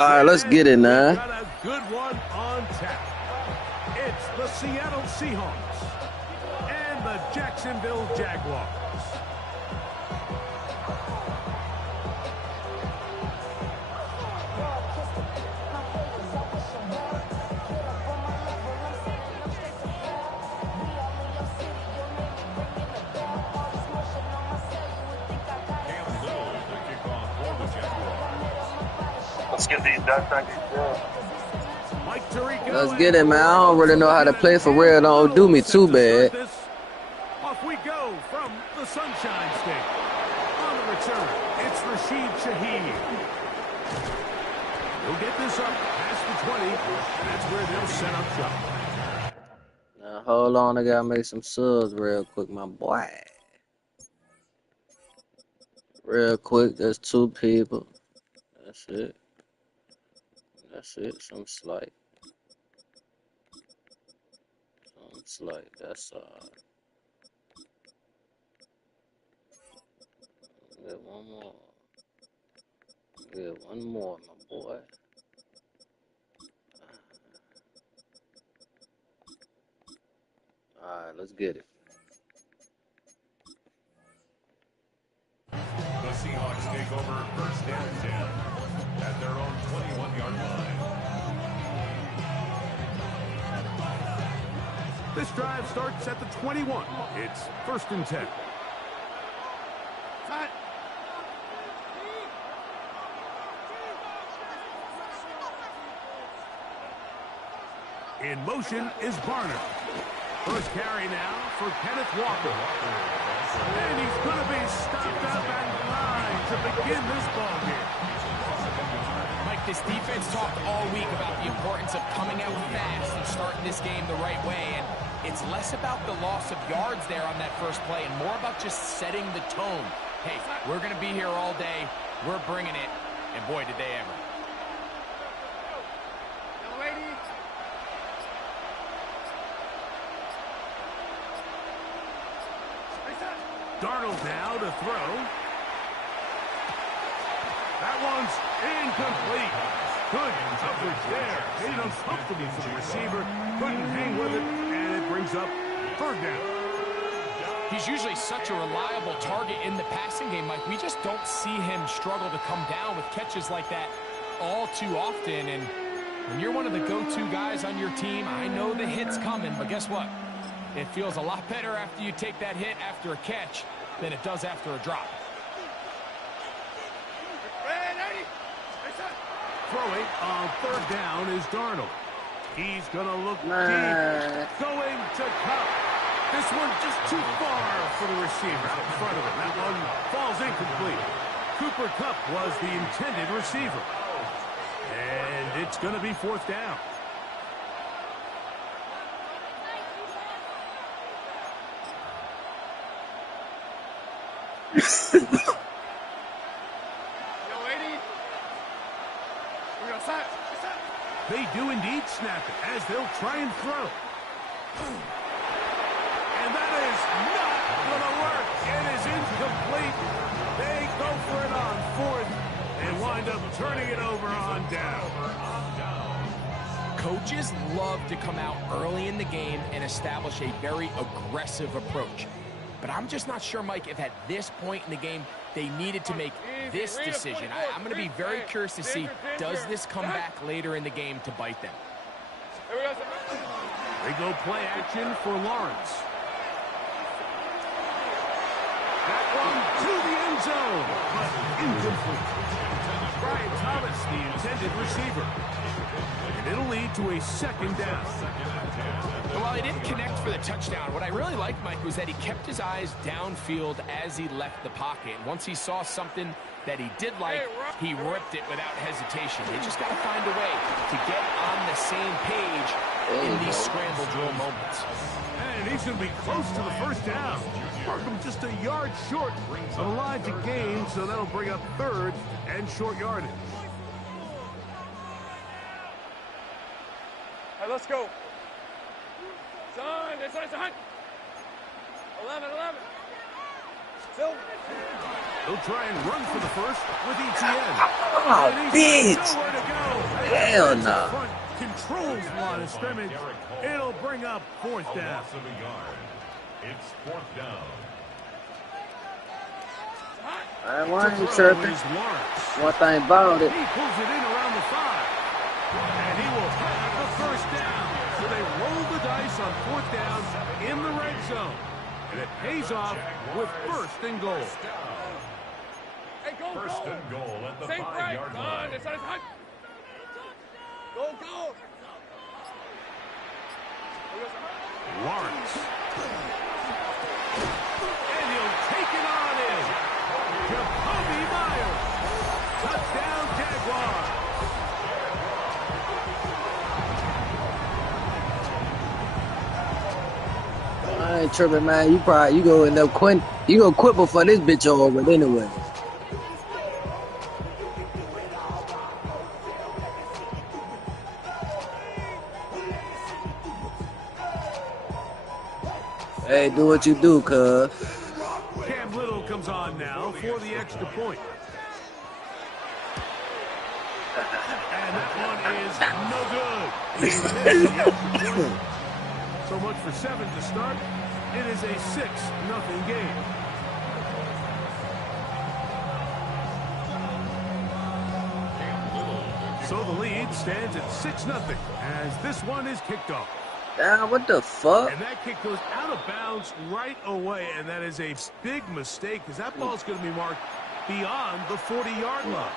All right, let's get it now. Got a good one on tap. It's the Seattle Seahawks and the Jacksonville Jaguars. Let's get these ducks back. Let's get it, man. I don't really know how to play for real. Don't do me too bad. Off we go from the Sunshine State. On the return, it's Rashid Shaheed. He'll get this up past the 20. That's where they'll set up shop. Now, hold on. I got to make some subs real quick, my boy. Real quick, there's 2 people. That's it. That's it. Some slight. That's get one more. Get one more, my boy. Alright, let's get it. The Seahawks take over first and 10 at their own 21-yard line. This drive starts at the 21. It's first and 10. In motion is Barner. First carry now for Kenneth Walker. And he's going to be stopped up at the line to begin this ball game. Mike, this defense talked all week about the importance of coming out fast and starting this game the right way. And it's less about the loss of yards there on that first play and more about just setting the tone. Hey, we're going to be here all day. We're bringing it. And boy, did they ever. Darnold now to throw. That one's incomplete. Good coverage there. Made it uncomfortable for the receiver. Couldn't hang with it, and it brings up third down. He's usually such a reliable target in the passing game, Mike. We just don't see him struggle to come down with catches like that all too often. And when you're one of the go-to guys on your team, I know the hit's coming, but guess what? It feels a lot better after you take that hit after a catch than it does after a drop. Throwing on third down is Darnold. He's going to look deep. Going to Cup. This one just too far for the receiver out in front of him. That one falls incomplete. Cooper Kupp was the intended receiver. And it's going to be fourth down. They do indeed snap it as they'll try and throw. And that is not going to work. It is incomplete. They go for it on fourth and wind up turning it over on down. Coaches love to come out early in the game and establish a very aggressive approach. But I'm just not sure, Mike, if at this point in the game they needed to make this decision. I'm going to be very curious to see, does this come back later in the game to bite them? They go play action for Lawrence. That one to the end zone, but incomplete. Brian Thomas, the intended receiver. And it'll lead to a second down. Well, he didn't connect for the touchdown. What I really liked, Mike, was that he kept his eyes downfield as he left the pocket. And once he saw something that he did like, he ripped it without hesitation. They just got to find a way to get on the same page in these scramble drill moments. And he's going to be close to the first down. Markham just a yard short of the line to gain, so that'll bring up third and short yardage. All right, let's go. Son, that's 11. Phil. He'll try and run for the first with ETN. Oh, bitch. Nowhere to go. Hell no. Front controls the line of scrimmage. It'll bring up fourth down. It's fourth down. I ain't tripping. One thing about it. He pulls it in around the 5. And he will have the first down. So they roll the dice on fourth down in the red zone. And it pays off with first and goal. Hey, first and goal at the 5-yard line. Go. Lawrence. And he'll take it on in. Jacoby Myers. Touchdown, Jaguars. I ain't tripping, man. You go end up quit. You gonna quit before this bitch over anyway. Hey, do what you do, cuz. Cam Little comes on now for the extra point. And that one is no good. He missed the extra point. So much for 7 to start. It is a 6-0 game. So the lead stands at 6-0 as this one is kicked off. What the fuck? And that kick goes out of bounds right away, and that is a big mistake because that ball is going to be marked beyond the 40-yard line.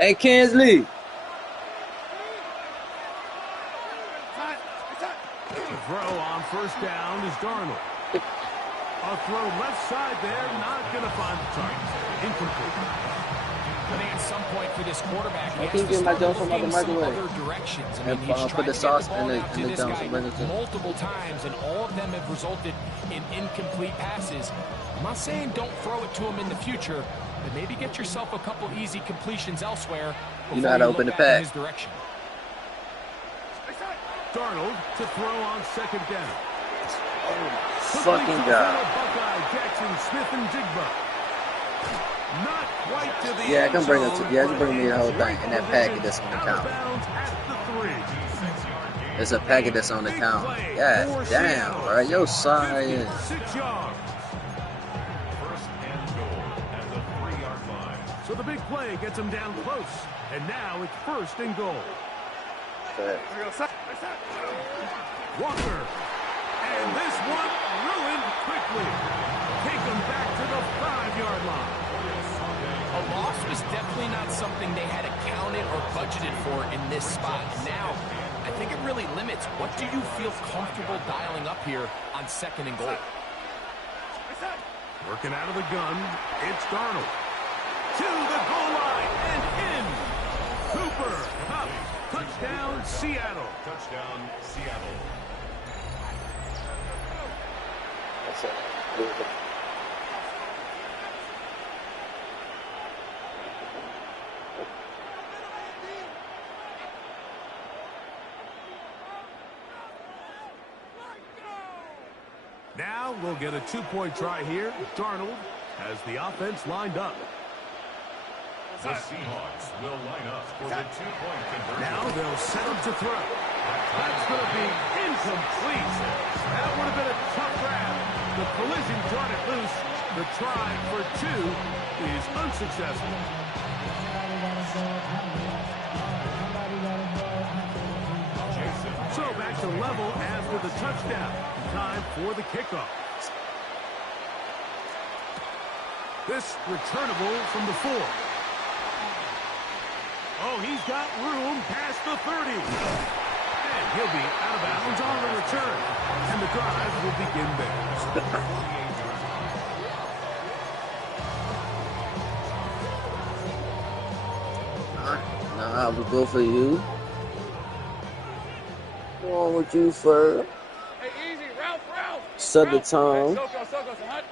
Hey, Kinsley. The throw on first down is Darnold. A throw left side there, not going to find the target. Incomplete. I think at some point for this quarterback, he I has keep to getting my start Jones from out the looking some microwave. other directions. I And, mean, he's put tried the to sauce get the ball in out to the this Jones guy and bring it to him. multiple times, and all of them have resulted in incomplete passes. I'm not saying don't throw it to him in the future, but maybe get yourself a couple easy completions elsewhere before You know how to open the pack. in his direction. Darnold to throw on second down. Fucking God. Buckeye, Jackson, Smith, and Jigba. Not quite to the Yeah, I can bring it end to. zone, Yeah, I can bring but me the whole a thing in that packet that's on the out of count. bounds at the 3. There's a packet that's on the count. God damn, bro. Yo, sorry. 6 yards. First and goal at the 3-yard line. So the big play gets him down close. And now it's first and goal. Walker. And this one ruined quickly. Take him back to the 5-yard line. A loss was definitely not something they had accounted or budgeted for in this spot. Now, I think it really limits what do you feel comfortable dialing up here on second and goal. Working out of the gun, it's Darnold. To the goal line and in. Cooper, Cup, touchdown, Seattle. Touchdown, Seattle. That's it. Now we'll get a 2-point try here. Darnold has the offense lined up. The Seahawks will line up for the 2-point conversion. Now they'll set him to throw. That's going to be incomplete. That would have been a tough grab. The collision brought it loose. The try for 2 is unsuccessful. So back to level after the touchdown. Time for the kickoff. This returnable from the 4. Oh, he's got room past the 30. And he'll be out of bounds on the return. And the drive will begin there. Nah, I will go for you. Go on with you first. Hey, easy, Ralph. Set the tone. Soko, hot.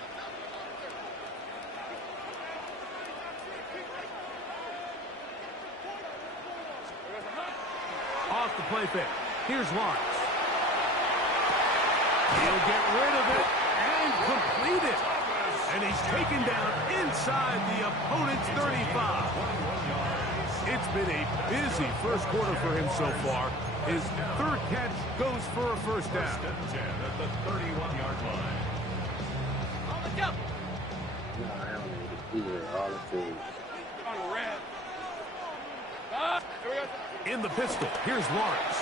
Off the play fake. Here's Lawrence. He'll get rid of it and complete it. And he's taken down inside the opponent's 35. It's been a busy first quarter for him so far. His third catch goes for a first down. First and 10 at the 31-yard line. On the jump. No, I don't need to be here. All the food. On the red. Here we go. In the pistol, here's Lawrence.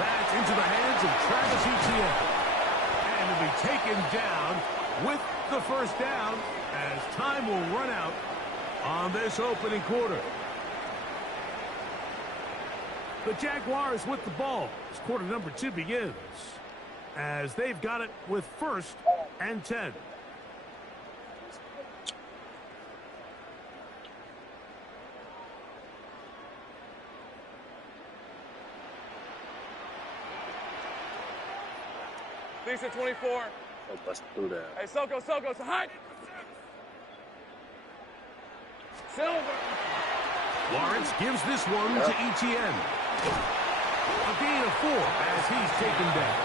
That's into the hands of Travis Etienne. And will be taken down with the first down as time will run out on this opening quarter. The Jaguars with the ball as quarter number 2 begins, as they've got it with first and 10. Lisa 24. Oh, bust through that. Hey, Soko, so hot. Silver. Lawrence gives this one to Etienne. A gain of 4 as he's taken down.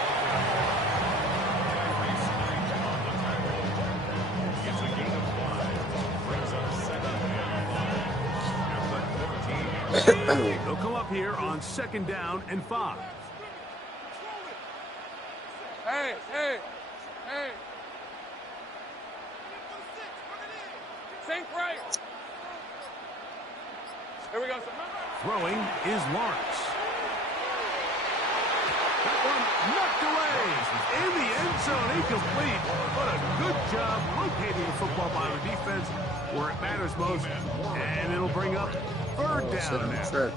It's a gain of 5. Brings up 2nd and 5. They'll come up here on 2nd down and 5. Hey. Sink right. Here we go. Throwing is Lawrence. That one knocked away in the end zone, incomplete. But a good job locating the football by the defense where it matters most. And it'll bring up 3rd down now.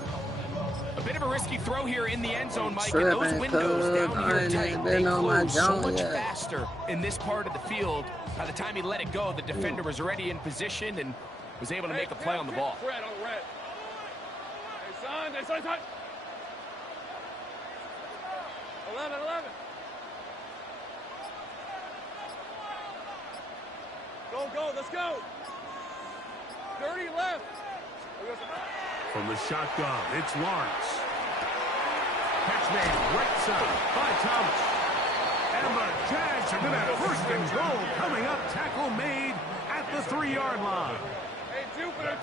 A bit of a risky throw here in the end zone, Mike. And those windows down here tight, they close so much faster in this part of the field. By the time he let it go, the defender was already in position and was able to make a play on the ball. Red on red. Hey, son. 11. Go, let's go. 30 left. From the shotgun, it's Lawrence. Catch made right side by Thomas. And the Jags are going to have 1st and goal coming up. Tackle made at the 3-yard line. Hey, Jupiter.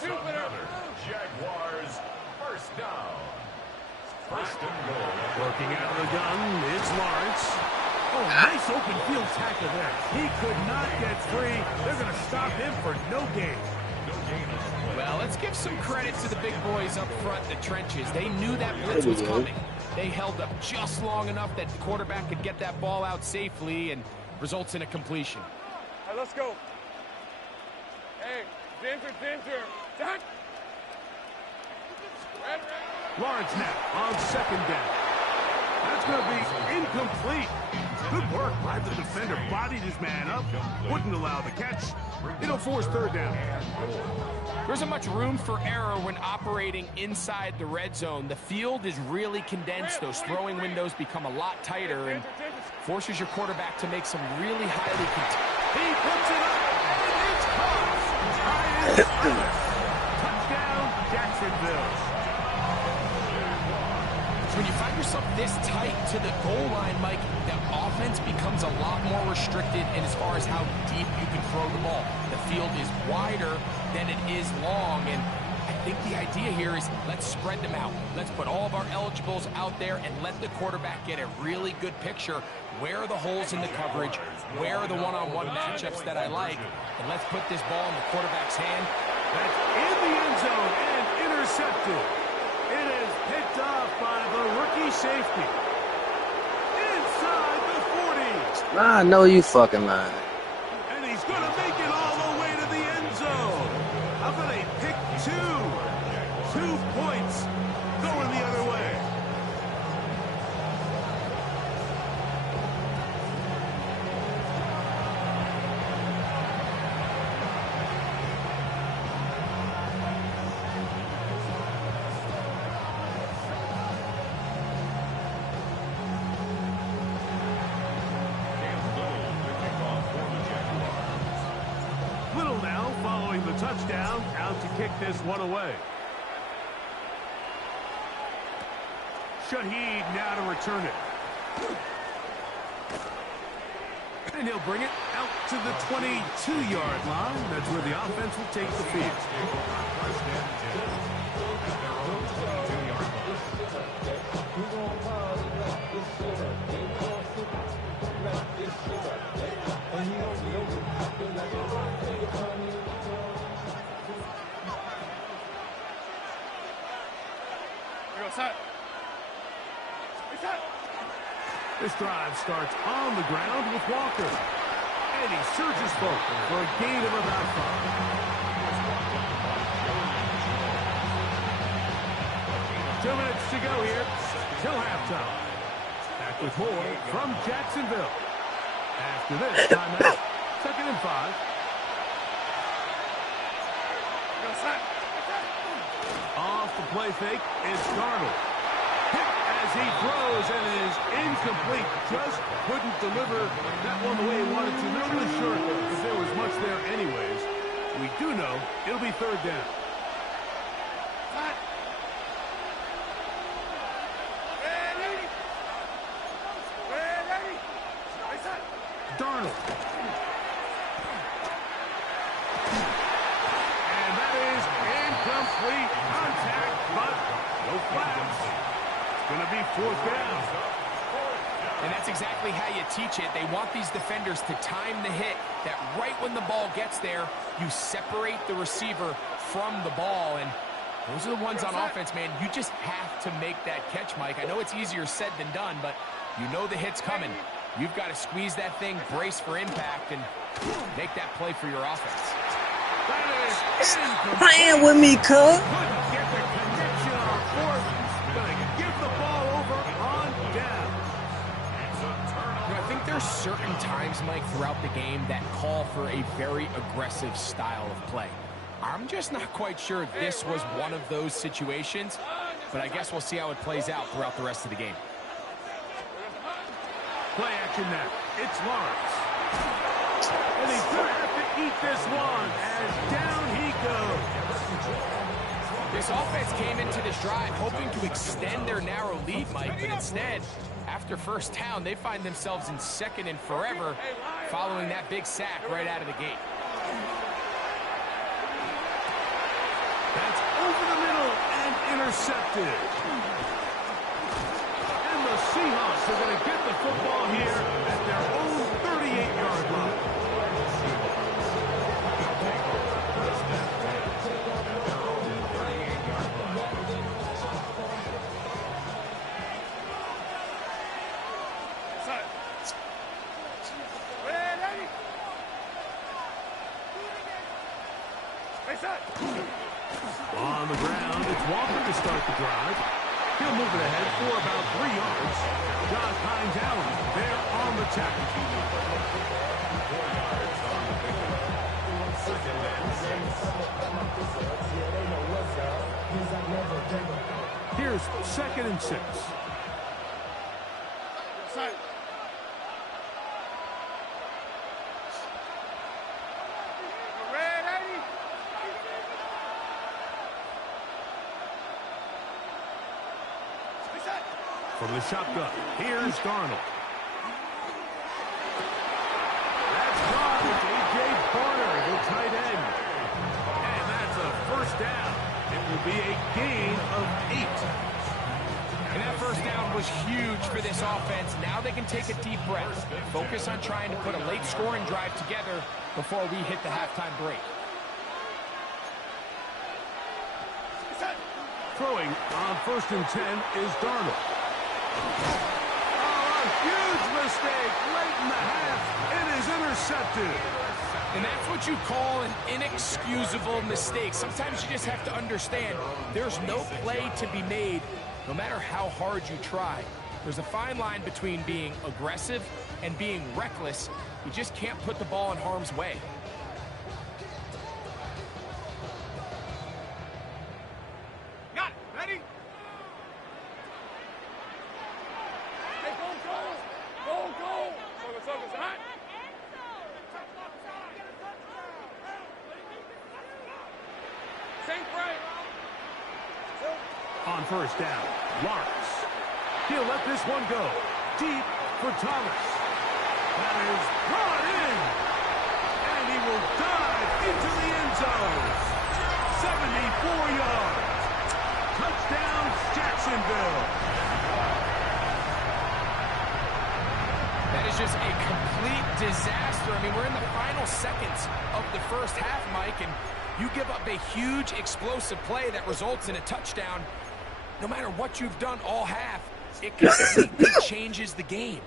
Jaguars, 1st down. 1st and goal. Working out of the gun, it's Lawrence. Oh, nice open field tackle there. He could not get free. They're going to stop him for no gain. Well, let's give some credit to the big boys up front in the trenches. They knew that blitz was coming. They held up just long enough that the quarterback could get that ball out safely and results in a completion. All right, let's go. Hey, Ginger. Done. Red. Lawrence now on 2nd down. That's going to be incomplete. Good work by the defender. Bodied his man up. Wouldn't allow the catch. It'll force 3rd down. There isn't much room for error when operating inside the red zone. The field is really condensed. Those throwing windows become a lot tighter and forces your quarterback to make some really highly He puts it up, and it's caught. Touchdown, Jacksonville. When you find yourself this tight to the goal line, Mike, the offense becomes a lot more restricted in as far as how deep you can throw the ball. The field is wider than it is long, and I think the idea here is let's spread them out. Let's put all of our eligibles out there and let the quarterback get a really good picture. Where are the holes in the coverage? Where are the one-on-one matchups that I like? And let's put this ball in the quarterback's hand. That's in the end zone and intercepted. It is picked off by the rookie safety. Inside the 40. I know you fucking lying. And he's going to make it all the way to the end zone. How about a pick 2? 2 points going the other way. Touchdown, out to kick this one away. Shaheed now to return it. And he'll bring it out to the 22-yard line. That's where the offense will take the field. First and 10 at their own 22-yard line. This drive starts on the ground with Walker. And he surges forward for a gain of about 5. 2 minutes to go here till halftime. Back with more from Jacksonville. After this, timeout. 2nd and 5. Off the play fake is Darnold. Hit as he throws and is incomplete. Just couldn't deliver that one the way he wanted to. Not really sure if there was much there anyways. We do know it'll be 3rd down. Darnold. And that is incomplete contact, but no flags. It's going to be 4th down. And that's exactly how you teach it. They want these defenders to time the hit, that right when the ball gets there, you separate the receiver from the ball. And those are the ones on offense, man. You just have to make that catch, Mike. I know it's easier said than done, but you know the hit's coming. You've got to squeeze that thing, brace for impact, and make that play for your offense. That is incomplete. Playing with me, cuz. Couldn't get the connection on 4th. Going to give the ball over on down. I think there's certain times, Mike, throughout the game that call for a very aggressive style of play. I'm just not quite sure if this was one of those situations, but I guess we'll see how it plays out throughout the rest of the game. Play action now. It's Lawrence. And he's going to have to eat this one as down he goes. This offense came into this drive hoping to extend their narrow lead, Mike, but instead, after 1st down, they find themselves in 2nd and forever following that big sack right out of the gate. That's over the middle and intercepted. And the Seahawks are going to get the football here at their own 38-yard line. On the ground, it's Walker to start the drive. He'll move it ahead for about 3 yards. Josh Hines Allen there on the tackle. Here's 2nd and 6. From the shotgun, here's Darnold. That's caught. It's A.J. Barner, the tight end. And that's a 1st down. It will be a gain of 8. And that 1st down was huge for this offense. Now they can take a deep breath, focus on trying to put a late scoring drive together before we hit the halftime break. Throwing on 1st and 10 is Darnold. Oh, a huge mistake late in the half. It is intercepted. And that's what you call an inexcusable mistake. Sometimes you just have to understand there's no play to be made no matter how hard you try. There's a fine line between being aggressive and being reckless. You just can't put the ball in harm's way. Got it. Ready? Hey, go, go. Go, go. Focus, hot. Same frame. On 1st down, Lawrence. He'll let this one go. Deep for Thomas. That is brought in. And he will dive into the end zone. 74 yards. Touchdown, Jacksonville. That is just a complete disaster. I mean, we're in the final seconds of the first half, Mike, and you give up a huge explosive play that results in a touchdown. No matter what you've done all half, it completely changes the game.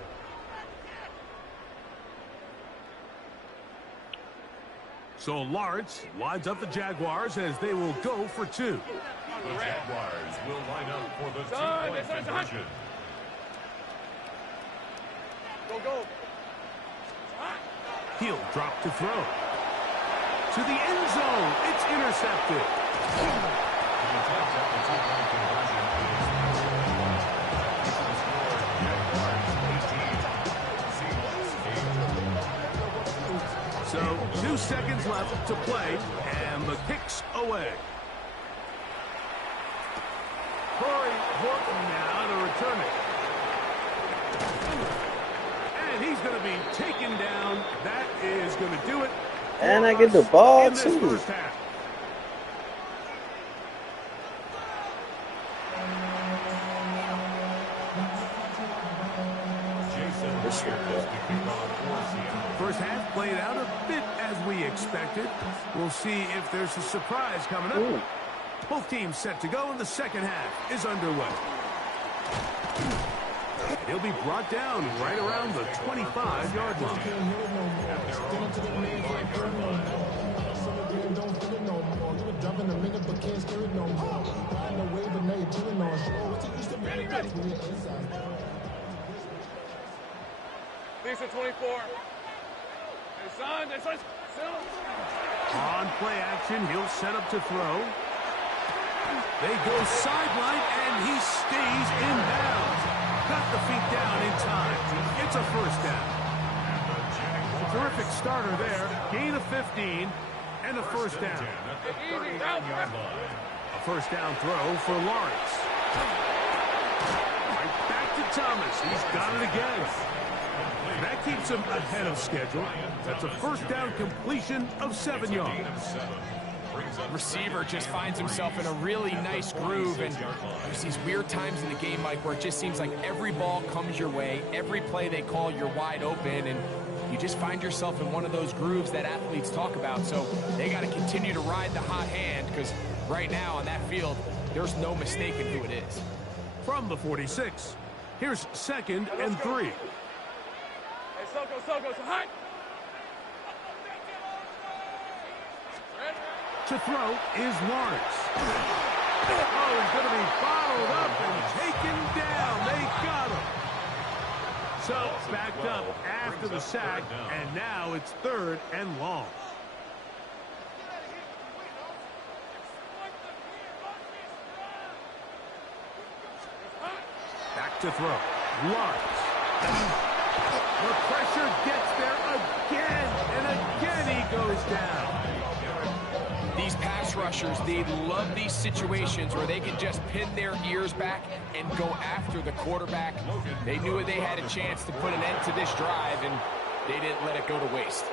So Lawrence lines up the Jaguars as they will go for two. The Jaguars will line up for the two-point conversion. Go. He'll drop to throw. To the end zone. It's intercepted. The attempt at the two-point conversion is the score, Jaguars 18, Seahawks 8. So 2 seconds left to play, and the kick's away. Corey Horton now to return it. And he's going to be taken down. That is going to do it. And I get the ball in this too. first half. First half played out a bit as we expected. We'll see if there's a surprise coming up. Ooh. Both teams set to go, and the second half is underway. He'll be brought down right around the 25-yard line. Lisa 24. On play action, he'll set up to throw. They go sideline, and he stays in bounds. Got the feet down in time. It's a first down. A terrific starter there. Gain of 15 and a first down. A first down throw for Lawrence. Right back to Thomas. He's got it again. That keeps him ahead of schedule. That's a first down completion of 7 yards. Receiver just finds himself in a really nice groove, and there's these weird times in the game, Mike, where it just seems like every ball comes your way, every play they call, you're wide open, and you just find yourself in one of those grooves that athletes talk about. So they got to continue to ride the hot hand, because right now on that field, there's no mistaking who it is. From the 46, here's 2nd and 3. Hey, Soko, so hot. To throw is Lawrence. Oh, he's going to be bottled up and taken down. They got him. So, backed up after the sack, and now it's 3rd and long. Back to throw. Lawrence. The pressure gets there again, and again he goes down. These pass rushers, they love these situations where they can just pin their ears back and go after the quarterback. They knew they had a chance to put an end to this drive, and they didn't let it go to waste.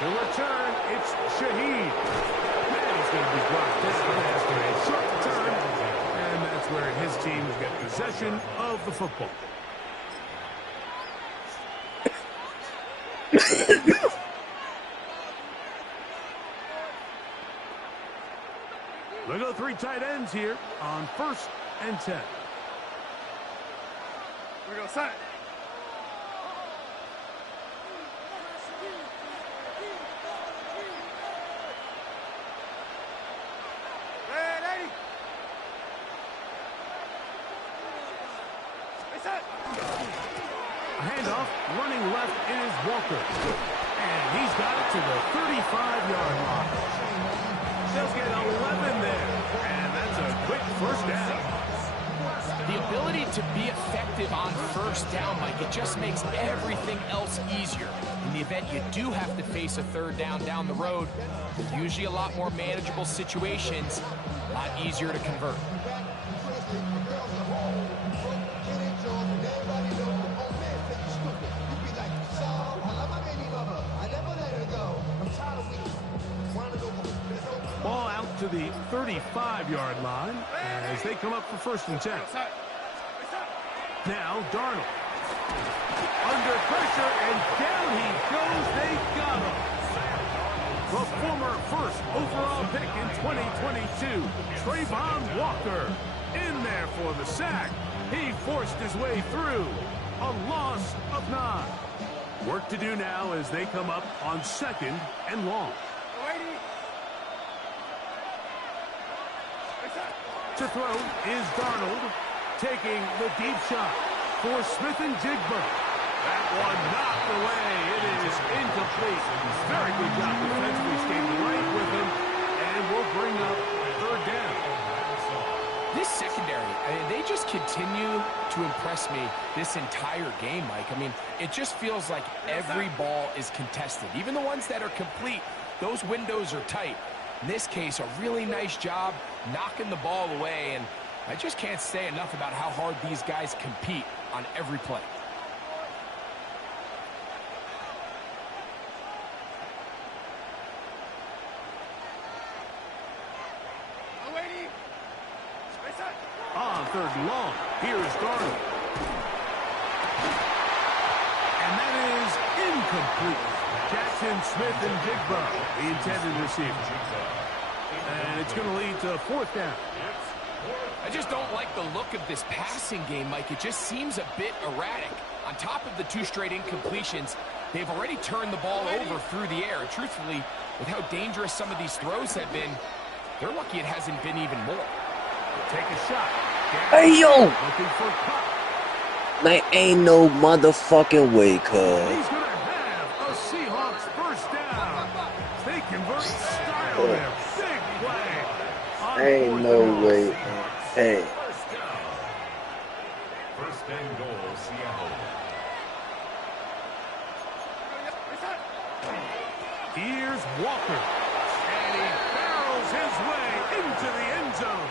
To return, it's Shaheed. And he's going to be brought down after a short return. And that's where his team will get possession of the football. They go 3 tight ends here on 1st and 10. We go side. A handoff, running left is Walker. And he's got it to the 35-yard line. They'll get 11 there. And that's a quick first down. The ability to be effective on first down, Mike, it just makes everything else easier. In the event you do have to face a third down the road, usually a lot more manageable situations, a lot easier to convert. Ball out to the 35-yard line as they come up for 1st and 10. Now Darnold. Under pressure, and down he goes. They got him. The former 1st overall pick in 2022, Trayvon Walker, in there for the sack. He forced his way through. A loss of 9. Work to do now as they come up on 2nd and long. To throw is Darnold, taking the deep shot for Smith and Jigba. That one knocked away. It is incomplete. Very good job defensively, staying right with him, and we'll bring up 3rd down. This secondary, I mean, they just continue to impress me this entire game, Mike. I mean, it just feels like every ball is contested. Even the ones that are complete, those windows are tight. In this case, a really nice job knocking the ball away, and I just can't say enough about how hard these guys compete on every play. On 3rd and long, here is Darnold. And that is incomplete. Jackson Smith and Jigba, the intended receiver. And it's going to lead to 4th down. I just don't like the look of this passing game, Mike. It just seems a bit erratic. On top of the 2 straight incompletions, they've already turned the ball over through the air. And truthfully, with how dangerous some of these throws have been, they're lucky it hasn't been even more. Take a shot. Hey, yo! Looking for Cup. There ain't no motherfucking way, cuz. He's going to have a Seahawks 1st down. They convert style there. Big play. Ain't no way. Hey. 1st and goal, Seattle. Here's Walker. And he barrels his way into the end zone.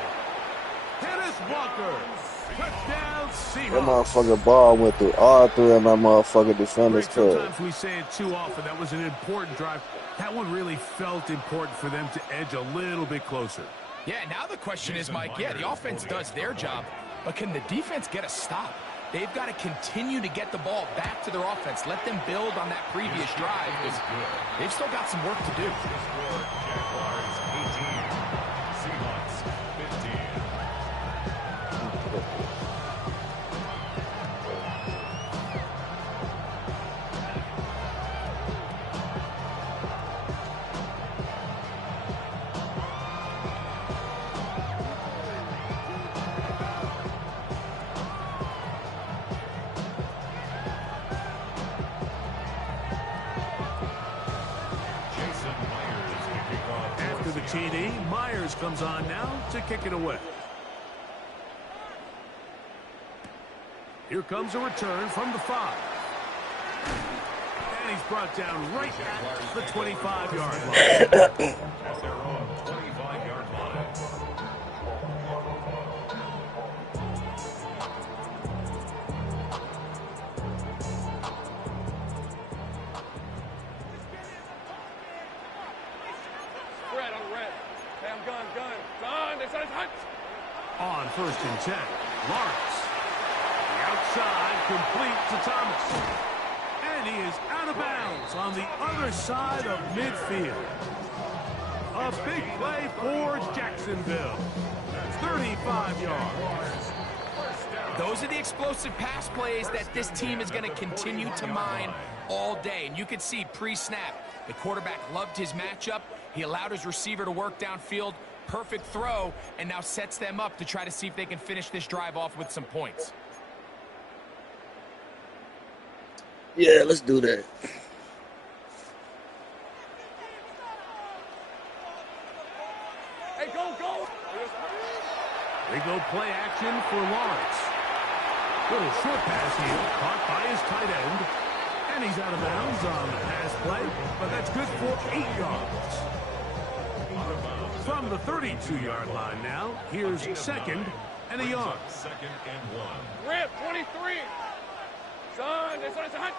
Dennis Walker. Touchdown, Seahawks. That motherfucking ball went through all 3 of my motherfucking defenders, cuz. Sometimes we say it too often. That was an important drive. That one really felt important for them to edge a little bit closer. Yeah, now the question is, Mike, yeah, the offense does their job, but can the defense get a stop? They've got to continue to get the ball back to their offense. Let them build on that previous drive, because they've still got some work to do. Jaguars 18, Seahawks 15. After the TD, Myers comes on now to kick it away. Here comes a return from the 5. And he's brought down right at the 25-yard line. At their own 25-yard line. Red on red. Hey, I'm gun. They said it's hot. On 1st and 10, Lawrence. The outside, complete to Thomas. And he is out of bounds on the other side of midfield. A big play for Jacksonville. 35 yards. Those are the explosive pass plays that this team is going to continue to mine all day. And you could see pre-snap, the quarterback loved his matchup. He allowed his receiver to work downfield. Perfect throw, and now sets them up to try to see if they can finish this drive off with some points. Yeah, let's do that. Hey, go. They go play action for Lawrence. Little short pass here, caught by his tight end. And he's out of bounds on the pass play, but that's good for 8 yards. From the 32-yard line now, here's second and a yard. Second and 1. Rip, 23. Son, it's on.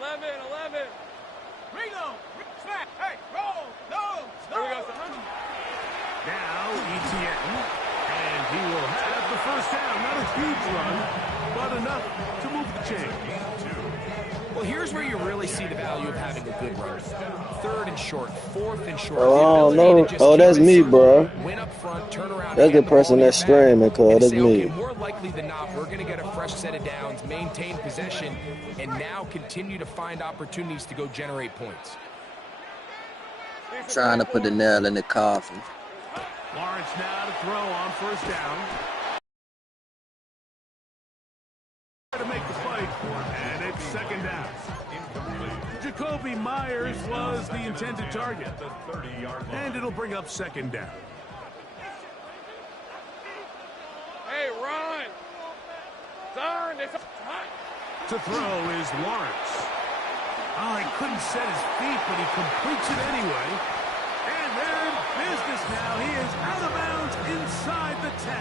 11. Reload. Smack. Hey, roll. No. Here we go, son. Now, ETN. And he will have the first down. Not a huge run, but enough to move the chains. Well, here's where you really see the value of having a good run. 3rd and short, 4th and short. Oh, no. Oh, that's me, bro. Win up front, turn around. That's the person that's streaming, cuz. That's me. Okay, more likely than not, we're going to get a fresh set of downs, maintain possession, and now continue to find opportunities to go generate points. Trying to put the nail in the coffin. Lawrence now to throw on first down. To make the fight, and it's second down. Jacoby Myers was the intended target. And it'll bring up second down. Hey, run. Son, it's hot. To throw is Lawrence. Oh, he couldn't set his feet, but he completes it anyway. And they're in business now. He is out of bounds inside the 10.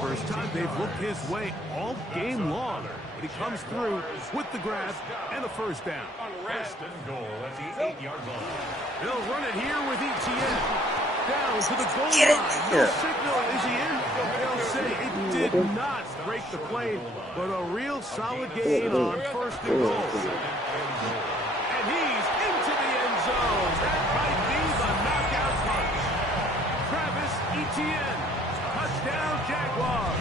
First time they've looked his way all game long. But he comes through with the grab and a first down. First and goal at the 8-yard line. They'll run it here with ETN. Down to the goal line. No signal. Is he in? They'll say it did not break the play, but a real solid gain on first and goal. And he's into the end zone. That might be the knockout punch. Travis Etienne. Touchdown, Jaguars.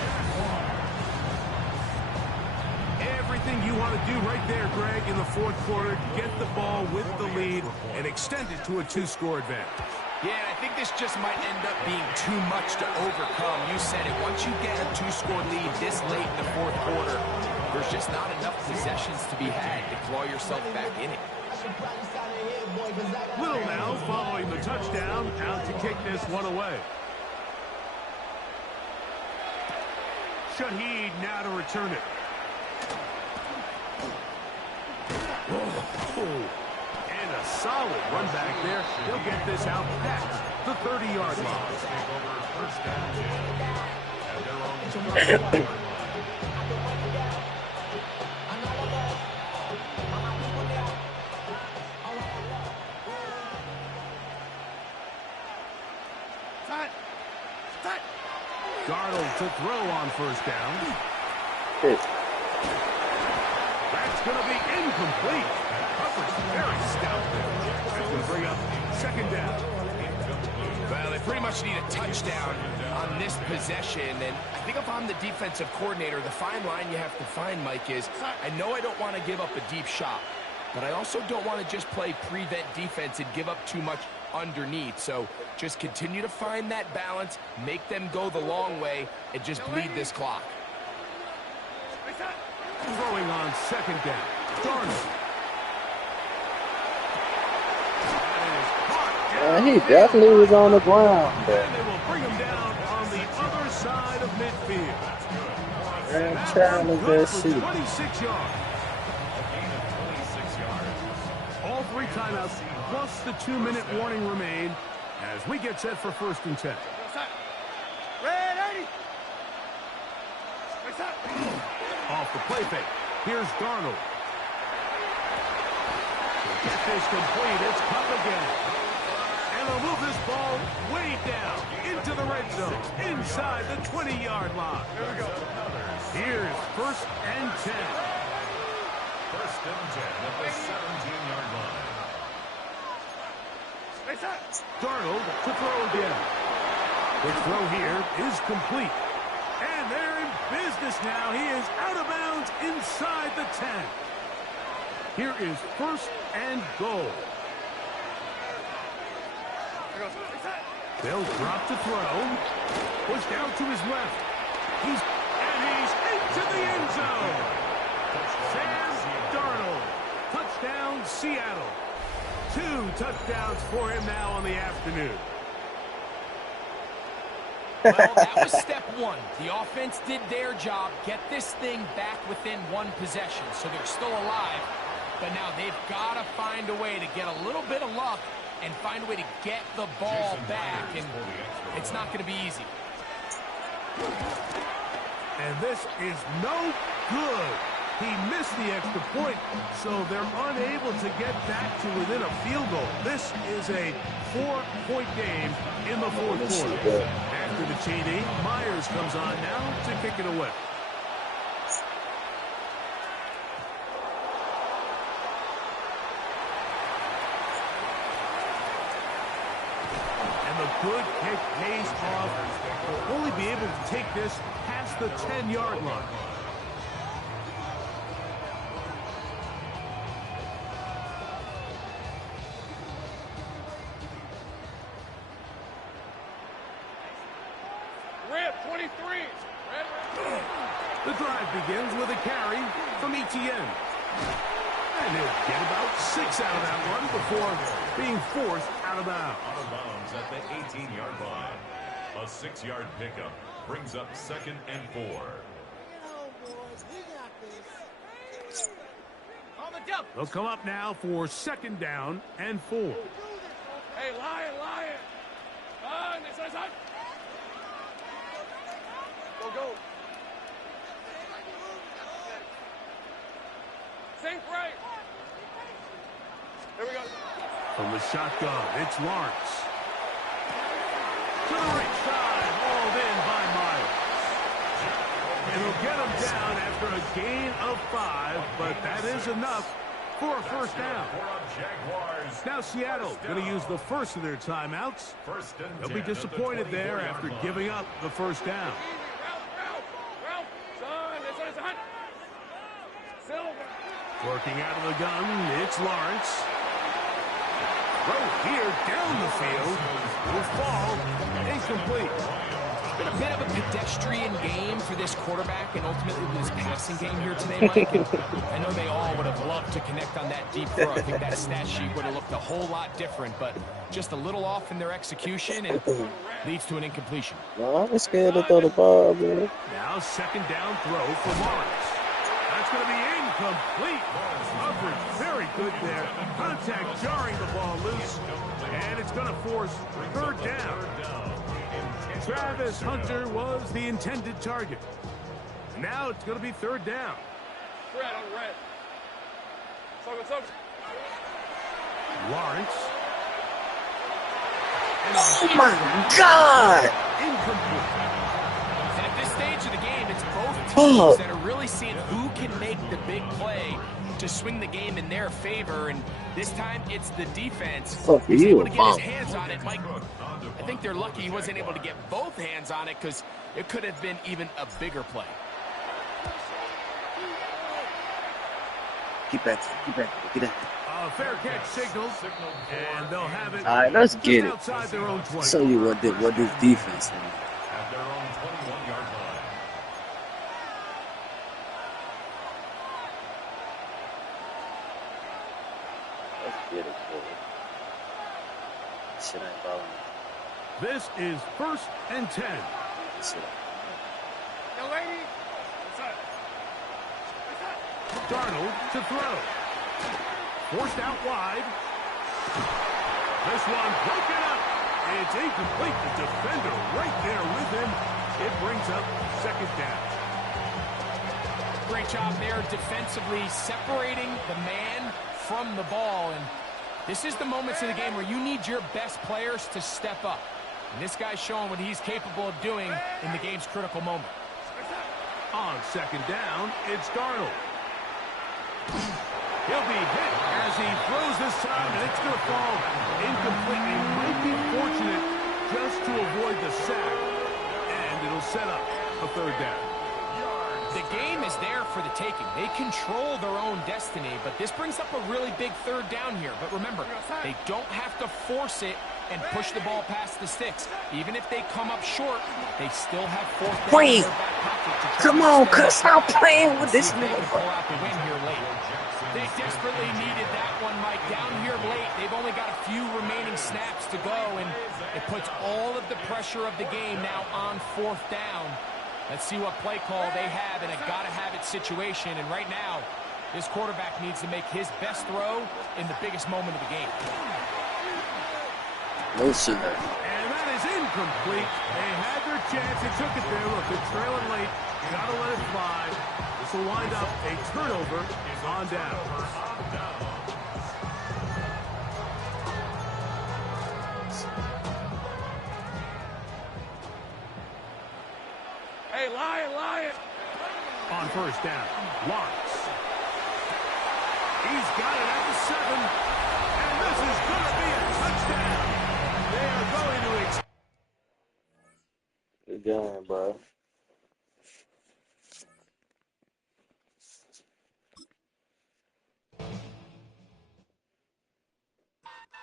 Everything you want to do right there, Greg, in the fourth quarter, get the ball with the lead and extend it to a 2-score advantage. Yeah, I think this just might end up being too much to overcome. You said it. Once you get a 2-score lead this late in the fourth quarter, there's just not enough possessions to be had to claw yourself back in it. Little now following the touchdown, out to kick this one away. Shaheed now to return it. And a solid run back there. He'll get this out past the 30-yard line. Darnold to throw on first down. That's going to be incomplete. Coverage very stout there. That's going to bring up second down. Well, they pretty much need a touchdown on this possession. And I think if I'm the defensive coordinator, the fine line you have to find, Mike, is I know I don't want to give up a deep shot, but I also don't want to just play prevent defense and give up too much underneath. So just continue to find that balance, make them go the long way, and just bleed this clock. Throwing on second down. Darnold. He definitely was on the ground. And they will bring him down on the other side of midfield. And challenge that shit. 26 yards. All 3 timeouts plus the 2-minute warning remain as we get set for first and 10. Ready. Off the play fake. Here's Darnold. To get this complete, it's Cup again. And they'll move this ball way down into the red zone, inside the 20-yard line. Here we go. Here's first and 10. First and 10 at the 17-yard line. Darnold to throw again. The throw here is complete. And they're in business now. He is out of bounds inside the 10. Here is first and goal. They'll drop to throw. Push down to his left. He's into the end zone. Sam Darnold. Touchdown, Seattle. 2 touchdowns for him now on the afternoon. Well, that was step one. The offense did their job, get this thing back within one possession, so they're still alive. But now they've got to find a way to get a little bit of luck and find a way to get the ball back, and it's not going to be easy. And this is no good. He missed the extra point, so they're unable to get back to within a field goal. This is a 4-point game in the fourth quarter. After the TD, Myers comes on now to kick it away. And the good kick pays off. Will only be able to take this past the 10-yard line. The drive begins with a carry from Etienne. And he'll get about 6 out of that one before being forced out of bounds. Out of bounds at the 18-yard line. A 6-yard pickup brings up 2nd and 4. They'll come up now for 2nd down and 4. Hey, Lion! Go. Sink right. Here we go. From the shotgun, it's Lawrence. To the right side, hauled in by Myers. And he'll get him down after a gain of 5, but that is enough for a first down. Now Seattle going to use the first of their timeouts. They'll be disappointed there after giving up the first down. Working out of the gun, it's Lawrence. Throw here down the field. Will fall. Incomplete. It's been a bit of a pedestrian game for this quarterback and ultimately this passing game here today, Mike. And I know they all would have loved to connect on that deep throw. I think that stat sheet would have looked a whole lot different, but just a little off in their execution and leads to an incompletion. No, I was scared to throw the ball, man. Now 2nd down throw for Lawrence. That's going to be incomplete. Coverage very good there. Contact jarring the ball loose. And it's going to force 3rd down. Travis Hunter was the intended target. Now it's going to be 3rd down. Red on red. Lawrence. Oh my God! Incomplete. And at this stage of the game, it's both teams that are really seeing who can make the big play to swing the game in their favor, and this time it's the defense. He's able to get his hands on it. Mike, I think they're lucky he wasn't able to get both hands on it because it could have been even a bigger play. Keep that. Fair catch signals, and they'll have it. All right, let's get it. Outside their own 20. Show you what this defense is. At their own 21-yard line. Let's get it, boy. Shit ain't bothering me. This is 1st and 10. Shit. Yo, lady. Darnold to throw. Forced out wide. This one broken up. It's incomplete. The defender right there with him. It brings up 2nd down. Great job there defensively separating the man from the ball. And this is the moments of the game where you need your best players to step up. And this guy's showing what he's capable of doing in the game's critical moment. On 2nd down, it's Darnold. He'll be hit as he throws this time, and it's going to fall incomplete. He might be fortunate just to avoid the sack, and it'll set up a 3rd down. The game is there for the taking. They control their own destiny, but this brings up a really big 3rd down here. But remember, they don't have to force it and push the ball past the sticks. Even if they come up short, they still have 4th down in their back pocket to try. Come on, cuz, stop playing with this nigga. nigga. Pull out the win here late. They desperately needed that one, Mike. Down here late, they've only got a few remaining snaps to go, and It puts all of the pressure of the game now on 4th down. Let's see what play call they have in a gotta-have-it situation. And right now, this quarterback needs to make his best throw in the biggest moment of the game. No, sir. And that is incomplete. They had their chance. They took it there. Look, they're trailing late. You got to let it fly. This will wind up a turnover on down. Hey, Lion. On first down, Lawrence. He's got it at the 7. And this is going to be a touchdown. They are going to Good game, bro.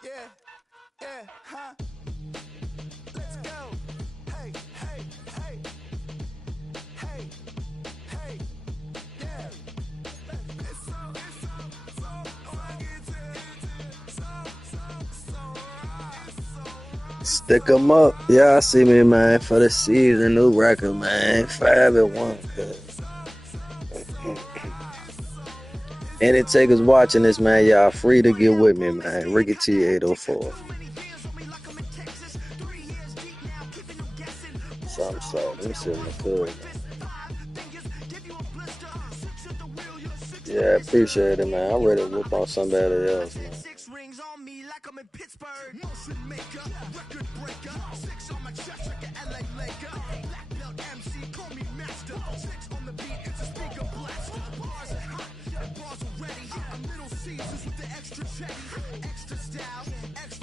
Yeah, huh? Let's go. Hey, yeah. It's so Stick 'em up. Yeah, I see me, man, for the season. New record, man. 5-1. Any takers watching this, man, y'all free to get with me, man. Ricky T 804. So let me see my could. Yeah, appreciate it, man. I'm ready to whip on somebody else, man.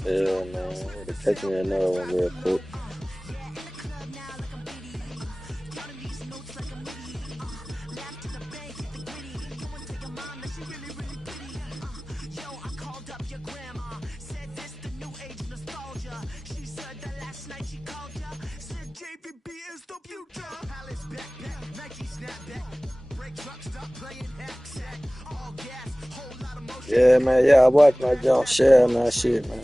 Yeah, man. It'll catch me another one real quick. Yeah, man. Yeah, I watch my jump share my shit, man.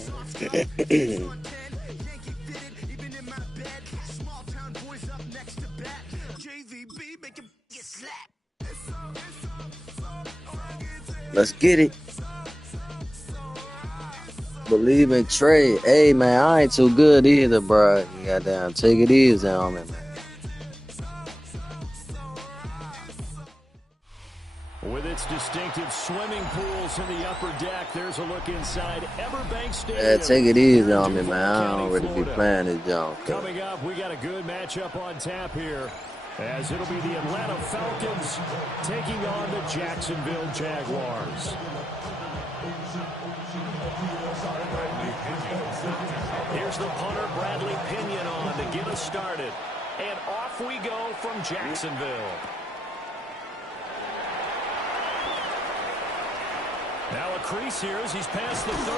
Let's get it. Believe in trade. Hey, man, I ain't too good either, bro. You goddamn take it easy on me, man. With its distinctive swimming pools in the upper deck, there's a look inside Everbank Stadium. Yeah, take it easy on me, man. I don't really be playing this junk. Coming up, we got a good matchup on tap here, as it'll be the Atlanta Falcons taking on the Jacksonville Jaguars. Here's the punter, Bradley Pinion, on to get us started. And off we go from Jacksonville. Now a crease here as he's past the 30.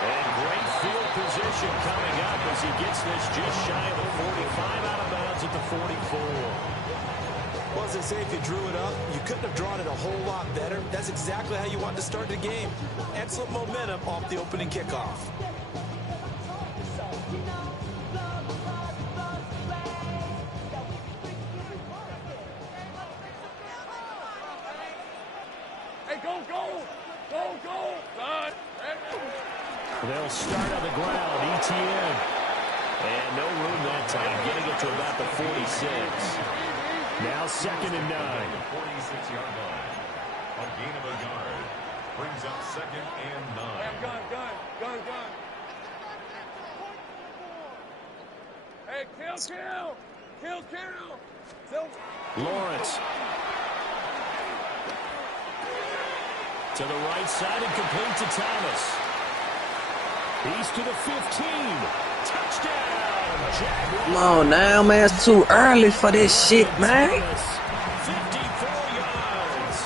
And great field position coming up as he gets this just shy of the 45, out of bounds at the 44. Well, as they say, if you drew it up, you couldn't have drawn it a whole lot better. That's exactly how you want to start the game. Excellent momentum off the opening kickoff. They'll start on the ground, ETN. And no room that time, getting it to about the 46. Now 2nd and 9. 46-yard line. A gain of a yard. Brings up 2nd and 9. Gun. Hey, kill. Lawrence. To the right side and complete to Thomas. He's to the 15. Touchdown, Jaguars. Come on now, man. It's too early for this shit, man. 54 yards.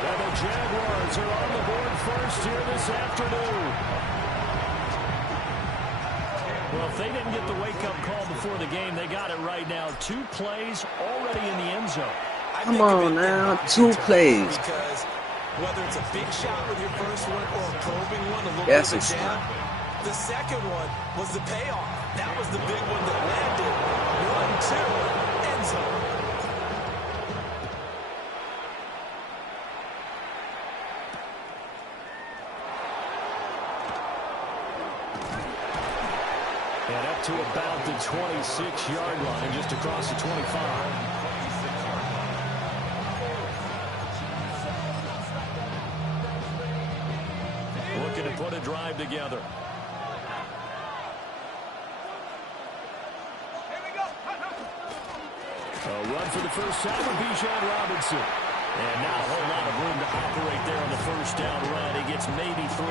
Well, the Jaguars are on the board first here this afternoon. Well, if they didn't get the wake-up call before the game, they got it right now. 2 plays already in the end zone. Come on now. 2 plays. Because whether it's a big shot with your first one or a probing one, a little That's bit of a a jab, shot. the second one was the payoff. That was the big one that landed. 1-2, end zone. And up to about the 26-yard line, just across the 25. Looking to put a drive together. A run for the first time with Bijan Robinson. And not a whole lot of room to operate there on the first down run. He gets maybe 3.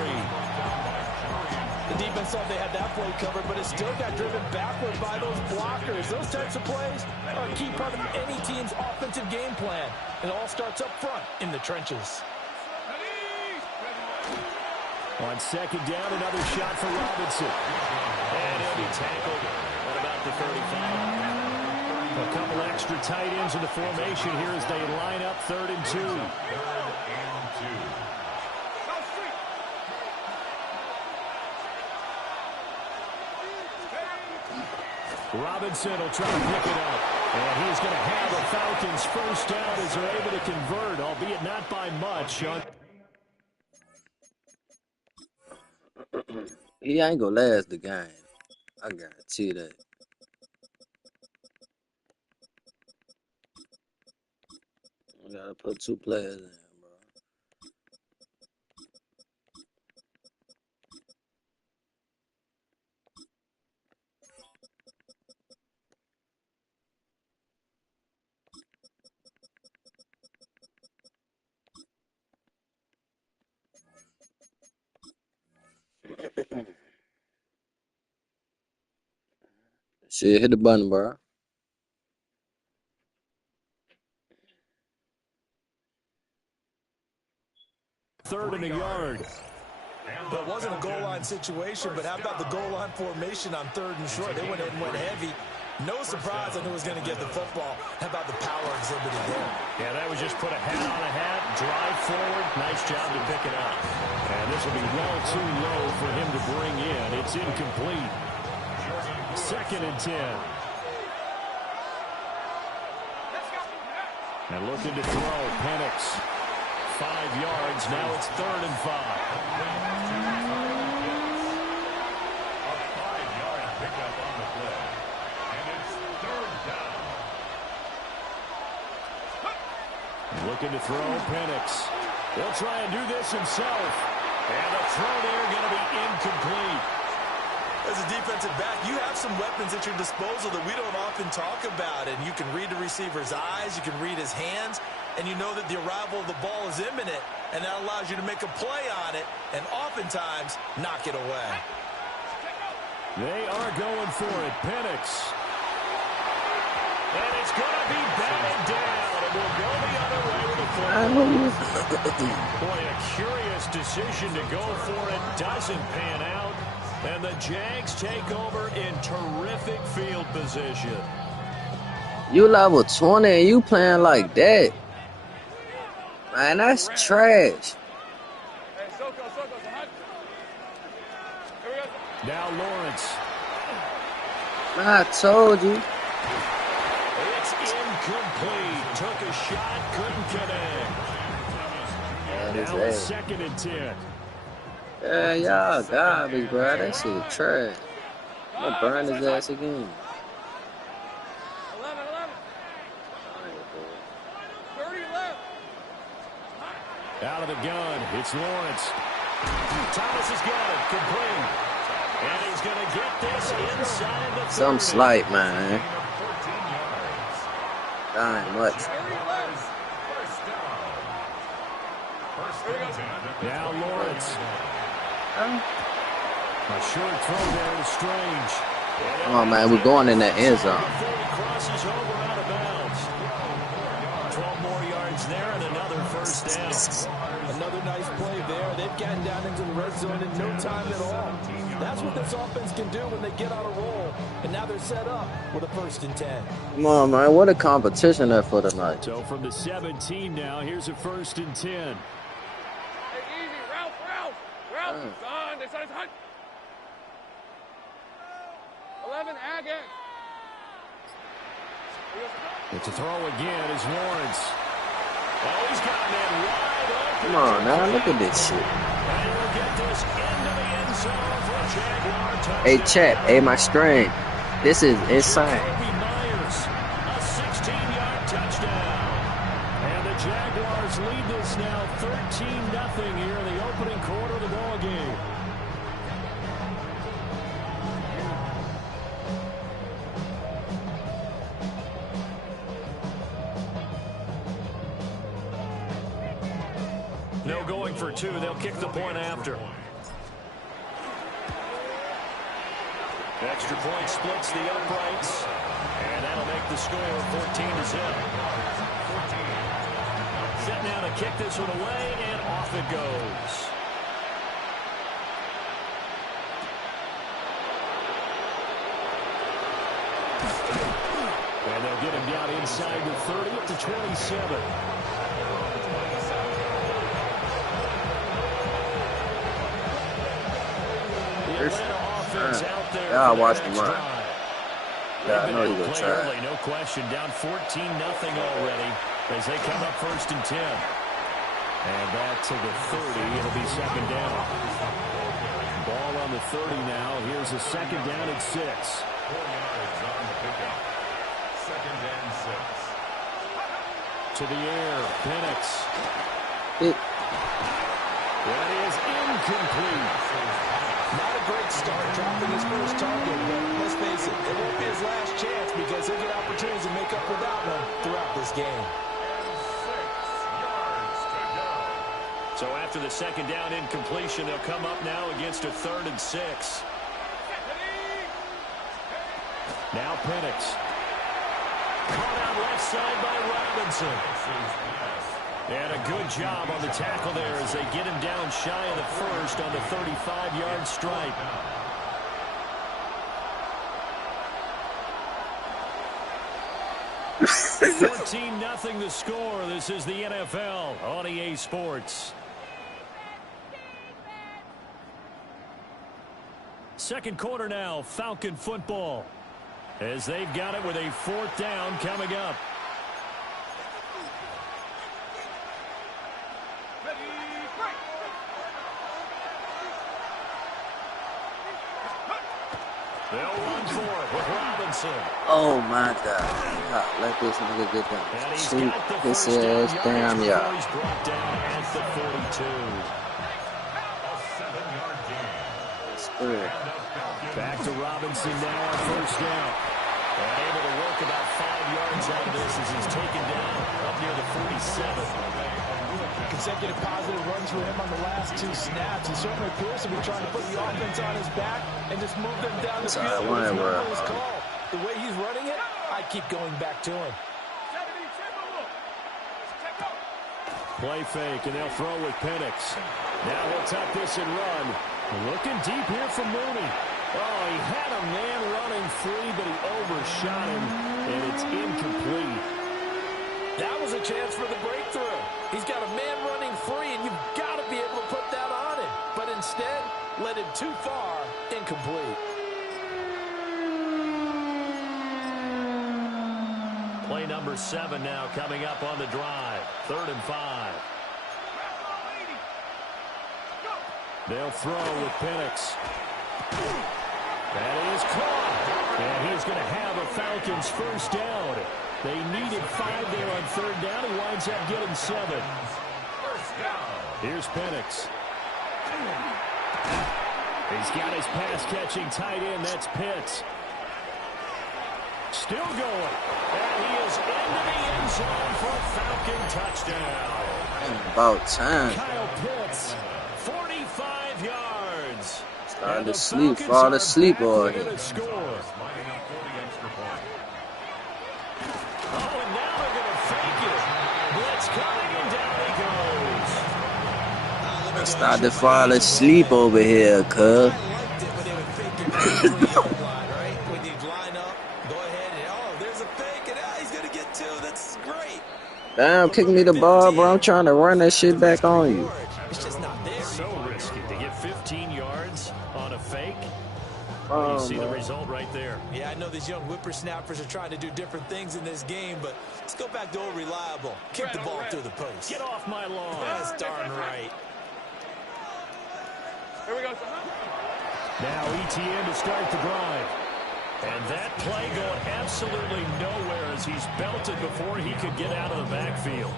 The defense thought they had that play covered, but it still got driven backward by those blockers. Those types of plays are a key part of any team's offensive game plan. It all starts up front in the trenches. On second down, another shot for Robinson. And he'll be tackled at about the 35. A couple extra tight ends in the formation here as they line up 3rd and 2. Robinson will try to pick it up. And he's going to have the Falcons first down as they're able to convert, albeit not by much. He ain't gonna last the game. I guarantee you that. We gotta put 2 players in, bro. Shit, hit the button, bro. 3rd and a yard. It wasn't a goal line situation, but how about the goal line formation on 3rd and short? They went ahead and went heavy. No surprise on who was going to get the football. How about the power exhibited there? Yeah, that was just put a hat on a hat, drive forward. Nice job to pick it up. And this will be well too low for him to bring in. It's incomplete. 2nd and 10. And looking to throw, Penix. 5 yards, now it's 3rd and 5. A 5-yard pickup on the play. And it's 3rd down. Looking to throw, Penix. He'll try and do this himself. And the throw there going to be incomplete. As a defensive back, you have some weapons at your disposal that we don't often talk about. And you can read the receiver's eyes, you can read his hands, and you know that the arrival of the ball is imminent, and that allows you to make a play on it and oftentimes knock it away. They are going for it. Penix. And it's going to be batted down. It will go the other way with a football. Boy, a curious decision to go for it. Doesn't pan out. And the Jags take over in terrific field position. You level 20 and you playing like that. Man, that's trash. Now Lawrence. Man, I told you. It's incomplete. Took a shot, couldn't connect. Now it's 2nd and 10. Yeah, y'all garbage, bro. That shit trash. I'm gonna burn his ass again. 11. 30 left. Out of the gun, it's Lawrence. Thomas has got it, complete. And he's going to get this inside the 30. Some slight, man. That ain't much. 30 left. Now Lawrence. A short throw there is Strange. Come on, man. We're going in that end zone. Crosses over out of bounds. 12 more yards there and another first down. Another nice play there. They've gotten down into the red zone in no time at all. That's what this offense can do when they get on a roll. And now they're set up with a 1st and 10. Come on, man. What a competition there for tonight. So from the 17 now, here's a 1st and 10. Hey, easy. Ralph. Son, they said it's hot. 11. 11, again. It's a throw again is Lawrence. Oh, he's got that wide open. Come on now, look at this shit. And he'll get this into the end zone for a Jaguar touchdown. Hey, chat, hey, my string. This is insane. Jacoby Myers, a 16-yard touchdown. And the Jaguars lead this now 13-0 here in the opening quarter of the ball game. No going for two. They'll kick the point after. Extra point splits the uprights. And that'll make the score 14-0. Set now to kick this one away, and off it goes. And they'll get him down inside the 30 up to 27. Yeah, I watched him run. Yeah, I know he's gonna try. No question, down 14-0 already as they come up 1st and 10. And back to the 30. It'll be second down. Ball on the 30 now. Here's a second down at 6. 4 yards on the pickup. Second and 6. To the air, Penix. That is incomplete. Not a great start dropping his first target, but let's face it, it won't be his last chance because he'll get opportunities to make up for that one throughout this game. And 6 yards to go. So after the second down incompletion, they'll come up now against a 3rd and 6. Now Penix. Caught out left side by Robinson. And a good job on the tackle there as they get him down shy of the first on the 35-yard stripe. (14-0) the score. This is the NFL on EA Sports. Second quarter now, Falcon football. As they've got it with a 4th down coming up. They'll run for it with Robinson. Oh my God. God, let this nigga get down. Shoot his ass down, y'all. He's brought down at the 42. A 7-yard gain. Spirit. Back to Robinson now on 1st down. And able to work about 5 yards out of this as he's taken down up near the 47. Consecutive positive runs for him on the last 2 snaps. He certainly appears to be trying to put the offense on his back and just move them down the field. His call. The way he's running it, I keep going back to him. Play fake, and they'll throw with Penix. Now he'll tuck this and run. Looking deep here from Mooney. Oh, he had a man running free, but he overshot him, and it's incomplete. That was a chance for the breakthrough. He's got a man running free, and you've got to be able to put that on him. But instead, led him too far, incomplete. Play number 7 now coming up on the drive. 3rd and 5. They'll throw with Penix. That is caught. And he's going to have a Falcons 1st down. They needed 5 there on 3rd down. He winds up getting 7. First down. Here's Penix. He's got his pass-catching tight end. That's Pitts. Still going. And he is into the end zone for a Falcon touchdown. About time. Kyle Pitts, 45 yards. Starting to sleep. Fall asleep already. Mighty for the extra point. Oh, and now they're going to fake it. Blitz coming, and down he goes. Starting to fall asleep over here, cuz. I liked it when they would fake it right? When you'd line up, go ahead, and oh, there's a fake, and he's going to get 2. That's great. Damn, kick me the ball, bro. I'm trying to run that shit back on you. It's just not there. So risky to get 15 yards on a fake. Oh, You see the bro. result right there. these young whippersnappers are trying to do different things in this game, but let's go back to old reliable. Kick the ball through the post. Get off my lawn. That's darn right. Here we go. Now ETN to start the drive. And that play going absolutely nowhere as he's belted before he could get out of the backfield.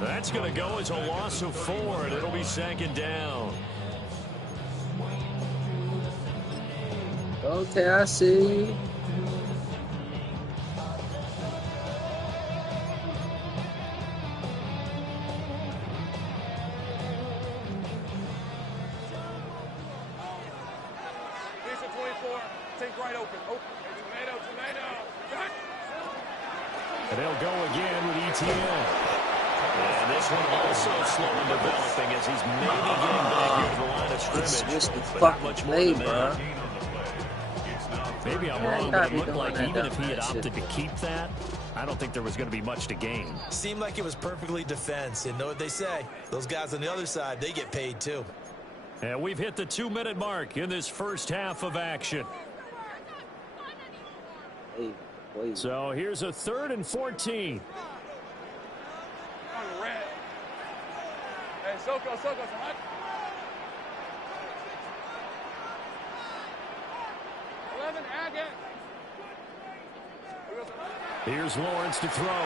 That's going to go as a loss of 4, and it'll be 2nd down. Okay, I see you. Decent 24. Take right open. Tomato. And they'll go again with ETN. And this one also slow in developing as he's maybe getting back here to the line of scrimmage. Just the But not fucking much more play, than bro. that. Maybe I'm wrong, but it looked like even if he had shit. opted to keep that, I don't think there was going to be much to gain. Seemed like it was perfectly defense. And know what they say? Those guys on the other side, they get paid too. And we've hit the 2-minute mark in this first half of action. Hey, wait. So here's a 3rd and 14. On red. Hey, Soko, hot. 11, Agate. Here's Lawrence to throw. Able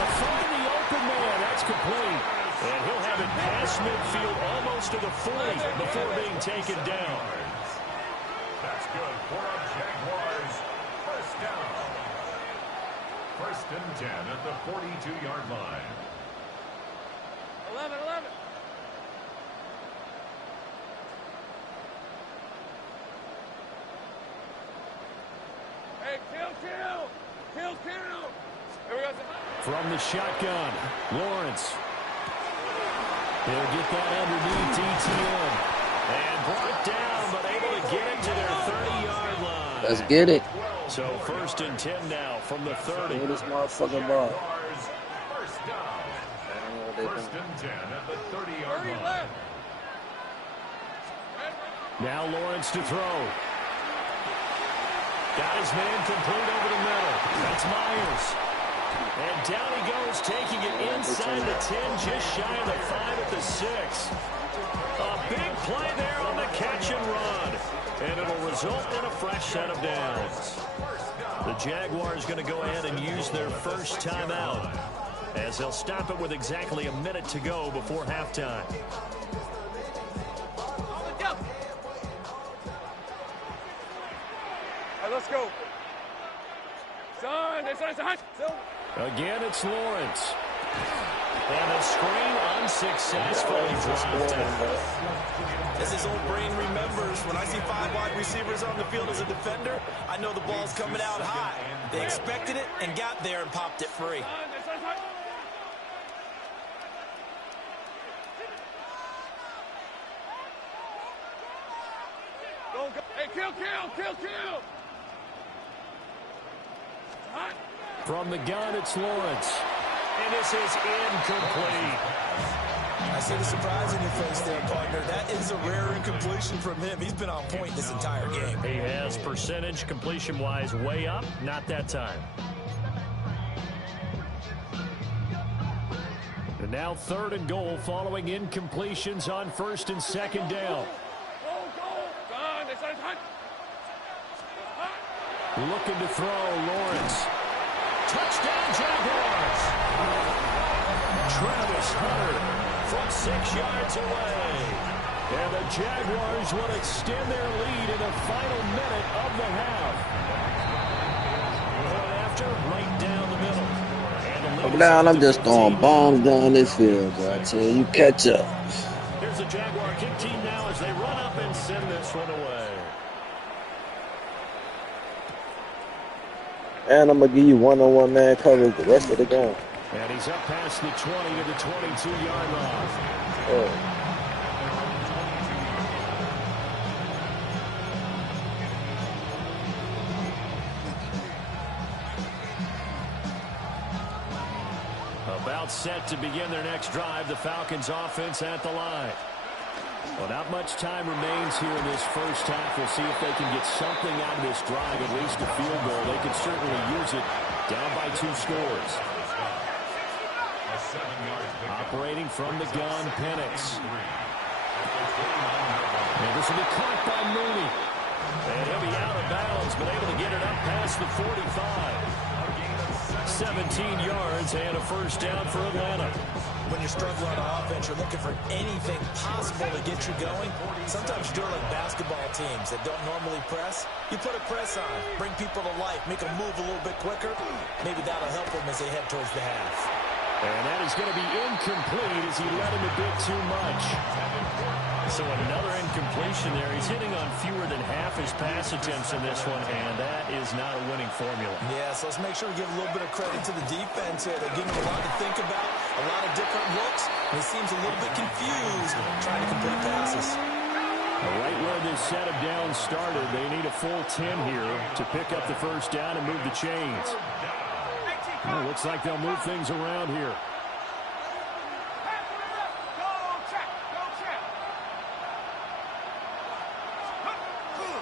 to find the open man. That's complete. And he'll have it past midfield almost to the 40 before being taken down. That's good for our Jaguars. First down. 1st and 10 at the 42-yard line. 11. Hey, kill. Here we go. From the shotgun, Lawrence. He'll get that underneath ETN. And brought down, but able to get it to their 30-yard line. Let's get it. So 1st and 10 now from the 30. Get this motherfucking ball. First down. I don't know what they 1st doing. and 10 at the 30-yard 30 line. left. Now Lawrence to throw. Got his man complete over the middle. That's Myers. And down he goes, taking it inside the 10, just shy of the 5 at the 6. A big play there on the catch and run. And it'll result in a fresh set of downs. The Jaguars going to go ahead and use their first timeout, as they'll stop it with exactly a minute to go before halftime. All right, let's go. Son. Again, it's Lawrence. And the screen unsuccessfully dropped. As his old brain remembers, when I see 5 wide receivers on the field as a defender, I know the ball's coming out high. They expected it and got there and popped it free. Go. Hey, kill. From the gun, it's Lawrence. And this is incomplete. I see the surprise in your face there, partner. That is a rare incompletion from him. He's been on point this entire game. He has percentage completion-wise way up. Not that time. And now 3rd and goal following incompletions on 1st and 2nd down. Looking to throw, Lawrence. Touchdown, Jaguars! Travis Hunter from 6 yards away. And the Jaguars will extend their lead in the final minute of the half. Point after, right down the middle. Come down, I'm just throwing bombs down this field, bro. I tell you, catch up. Here's the Jaguar kick team now as they run up and send this one away. And I'm going to give you one-on-one man coverage the rest of the game. And he's up past the 20 to the 22-yard line. Oh. About set to begin their next drive, the Falcons offense at the line. Well, not much time remains here in this first half. We'll see if they can get something out of this drive, at least a field goal. They could certainly use it. Down by 2 scores. Operating from the gun, Penix. And this will be caught by Mooney. And he'll be out of bounds, but able to get it up past the 45. 17 yards and a first down for Atlanta. When you're struggling on offense, you're looking for anything possible to get you going. Sometimes you do it like basketball teams that don't normally press. You put a press on, bring people to life, make them move a little bit quicker. Maybe that'll help them as they head towards the half. And that is going to be incomplete as he let him a bit too much. So another incompletion there. He's hitting on fewer than half his pass attempts in this one, and that is not a winning formula. Yeah, so let's make sure we give a little bit of credit to the defense here. They're giving him a lot to think about, a lot of different looks, and he seems a little bit confused trying to complete passes. Right where this set of downs started, they need a full 10 here to pick up the first down and move the chains. Well, looks like they'll move things around here.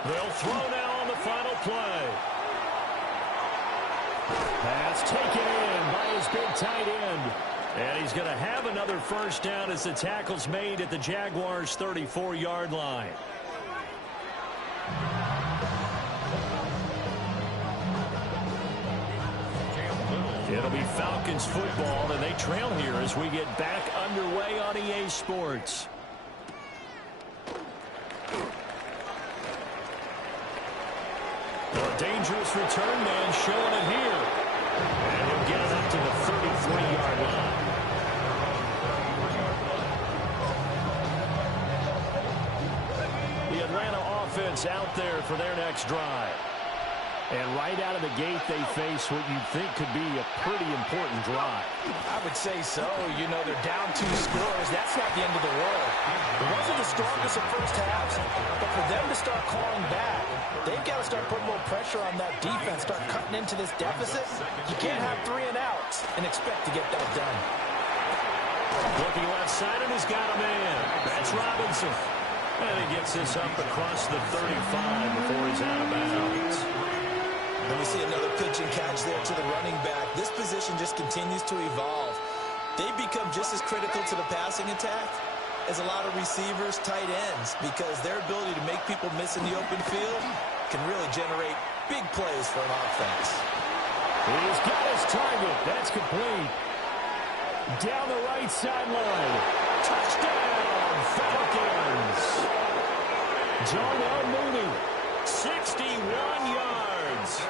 They'll throw now on the final play. Pass taken in by his big tight end. And he's going to have another first down as the tackle's made at the Jaguars' 34-yard line. It'll be Falcons football, and they trail here as we get back underway on EA Sports. A dangerous return man showing it here. And he'll get it up to the 33-yard line. The Atlanta offense out there for their next drive. And right out of the gate, they face what you'd think could be a pretty important drive. I would say so. You know, they're down 2 scores. That's not the end of the world. It wasn't the strongest of first halves, but for them to start clawing back, they've got to start putting more pressure on that defense, start cutting into this deficit. You can't have 3 and outs and expect to get that done. Looking left side, and he's got a man. That's Robinson. And he gets this up across the 35 before he's out of bounds. And we see another pitch and catch there to the running back. This position just continues to evolve. They become just as critical to the passing attack as a lot of receivers, tight ends, because their ability to make people miss in the open field can really generate big plays for an offense. He's got his target. That's complete. Down the right sideline. Touchdown, Falcons. Darnell Mooney, 61 yards.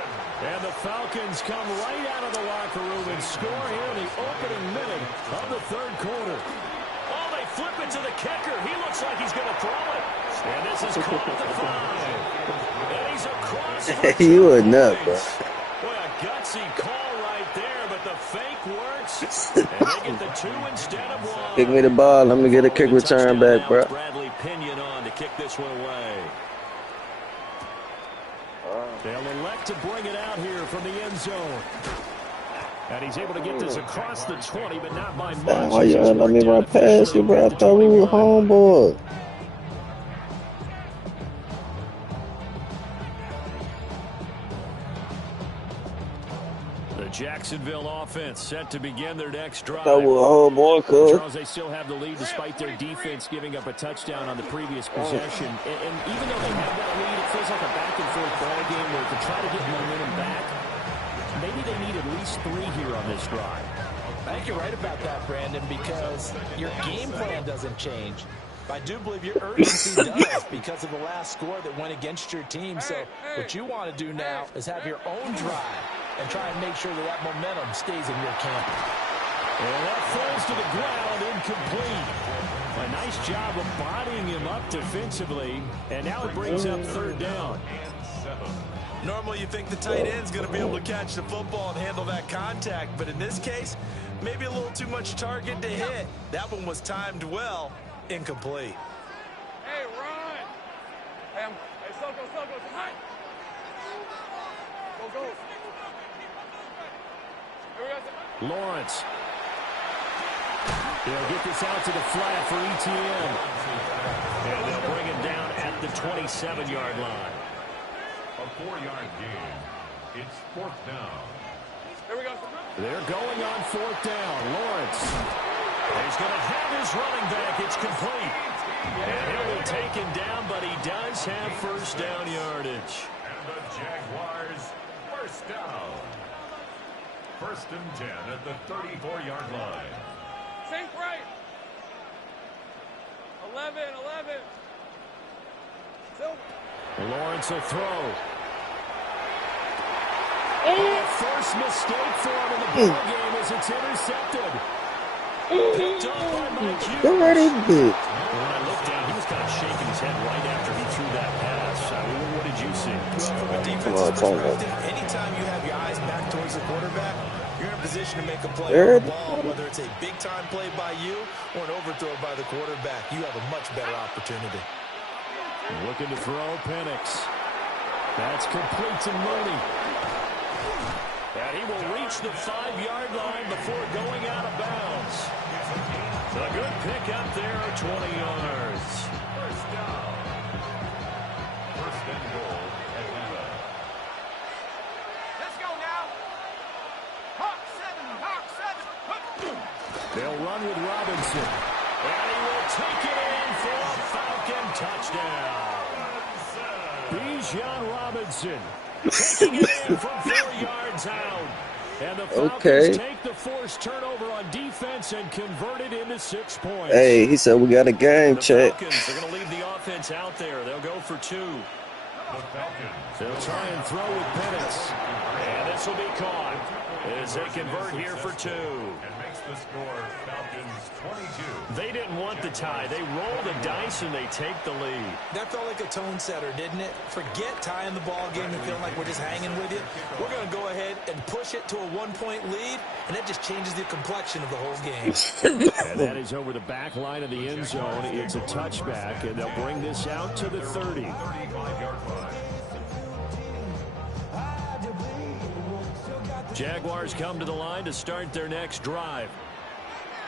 And the Falcons come right out of the locker room and score here in the opening minute of the third quarter. Oh, they flip it to the kicker. He looks like he's going to throw it. And this is caught at the 5. And he's across for You a nut, bro. Boy, a gutsy call right there, but the fake works. And they get the 2 instead of 1. Kick me the ball. I'm going to get a kick return back, bro. Bradley Pinion on to kick this one away. They'll elect to bring it out here from the end zone. And he's able to get this across the 20, but not by much. Damn, why you let me run past you, bro? I thought we were homeboy. The Jacksonville offense set to begin their next drive. That was homeboy, cuz. Charles, they still have the lead despite their defense giving up a touchdown on the previous possession. And even though they have that lead, it feels like a back-and-forth ball game where to try to get momentum back, maybe they need at least 3 here on this drive. I think you're right about that, Brandon, because your game plan doesn't change. I do believe your urgency does because of the last score that went against your team. So what you want to do now is have your own drive and try and make sure that that momentum stays in your camp. And that falls to the ground, incomplete. A nice job of bodying him up defensively, and now it brings up third down. Normally you think the tight end's going to be able to catch the football and handle that contact, but in this case, maybe a little too much target to hit. That one was timed well, incomplete. Hey, run! Hey, Soko, hi! Go. Lawrence. They'll get this out to the flat for ETN. And they'll bring him down at the 27-yard line. A 4-yard gain. It's 4th down. Here we go. They're going on 4th down. Lawrence. He's going to have his running back. It's complete. And he'll be taken down, but he does have first down yardage. And the Jaguars first down. 1st and 10 at the 34-yard line. Sink right. 11. Silver. Lawrence will throw. First mistake for him in the ball game as it's intercepted. Picked up by Mike Hughes. Go right in, bitch. When I looked down, he was kind of shaking his head right after he threw that pass. What did you see? From a defensive perspective, anytime you have your eyes back towards the quarterback, you're in a position to make a play on the ball, whether it's a big-time play by you or an overthrow by the quarterback. You have a much better opportunity. Looking to throw Penix. That's complete to Mooney. And he will reach the 5-yard line before going out of bounds. A good pick up there, 20 yards. First down. 1st and goal, Atlanta. Let's go now. Hawk 7. They'll run with Robinson. And he will take it in for a Falcon touchdown. Bijan Robinson taking it in from 4 yards out. And the Falcons take the forced turnover on defense and convert it into 6 points. Hey, he said we got a game check. The Falcons are going to leave the offense out there. They'll go for 2. The Falcons. They'll try and throw with Penix. And this will be caught as they convert here for 2. And makes the score Falcons 22. They didn't want the tie. They roll the dice and they take the lead. That felt like a tone setter, didn't it? Forget tying the ball game and feeling like we're just hanging with you. We're going to go ahead and push it to a 1-point lead, and that just changes the complexion of the whole game. And that is over the back line of the end zone. It's a touchback, and they'll bring this out to the 30. 35-yard line. Jaguars come to the line to start their next drive.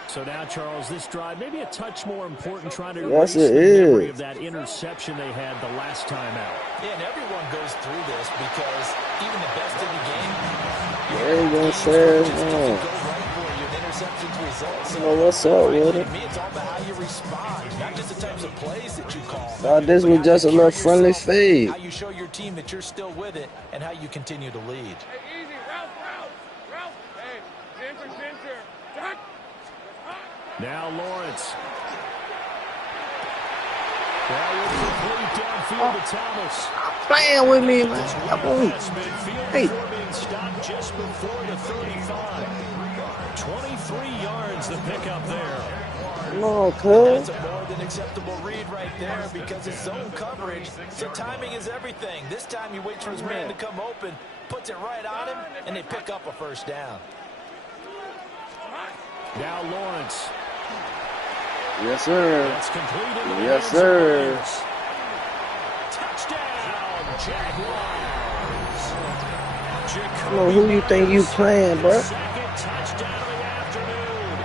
So now, Charles, this drive maybe a touch more important, trying to erase the memory of that interception they had the last time out. Yeah, and everyone goes through this because even the best in the game, Everyone says, you know what's up with it. it's all about how you respond, not just the types of plays that you call. Thought this was just a little friendly fade. How you show your team that you're still with it and how you continue to lead. Hey, easy. Ralph. Hey, Ginger. Duck. Now Lawrence. That was complete downfield to Thomas. Playing with me, man. Hey. Being stopped just before the 35. 23 yards the pickup there. Come on, cuz. That's a more than acceptable read right there because it's zone coverage, so timing is everything. This time he waits for his man to come open, puts it right on him, and they pick up a first down. Now Lawrence. Yes, sir. That's complete into the Yes, hands of sir. Myers. Touchdown, Jaguars. Come on, who you think you playing, bro? Second touchdown of the afternoon.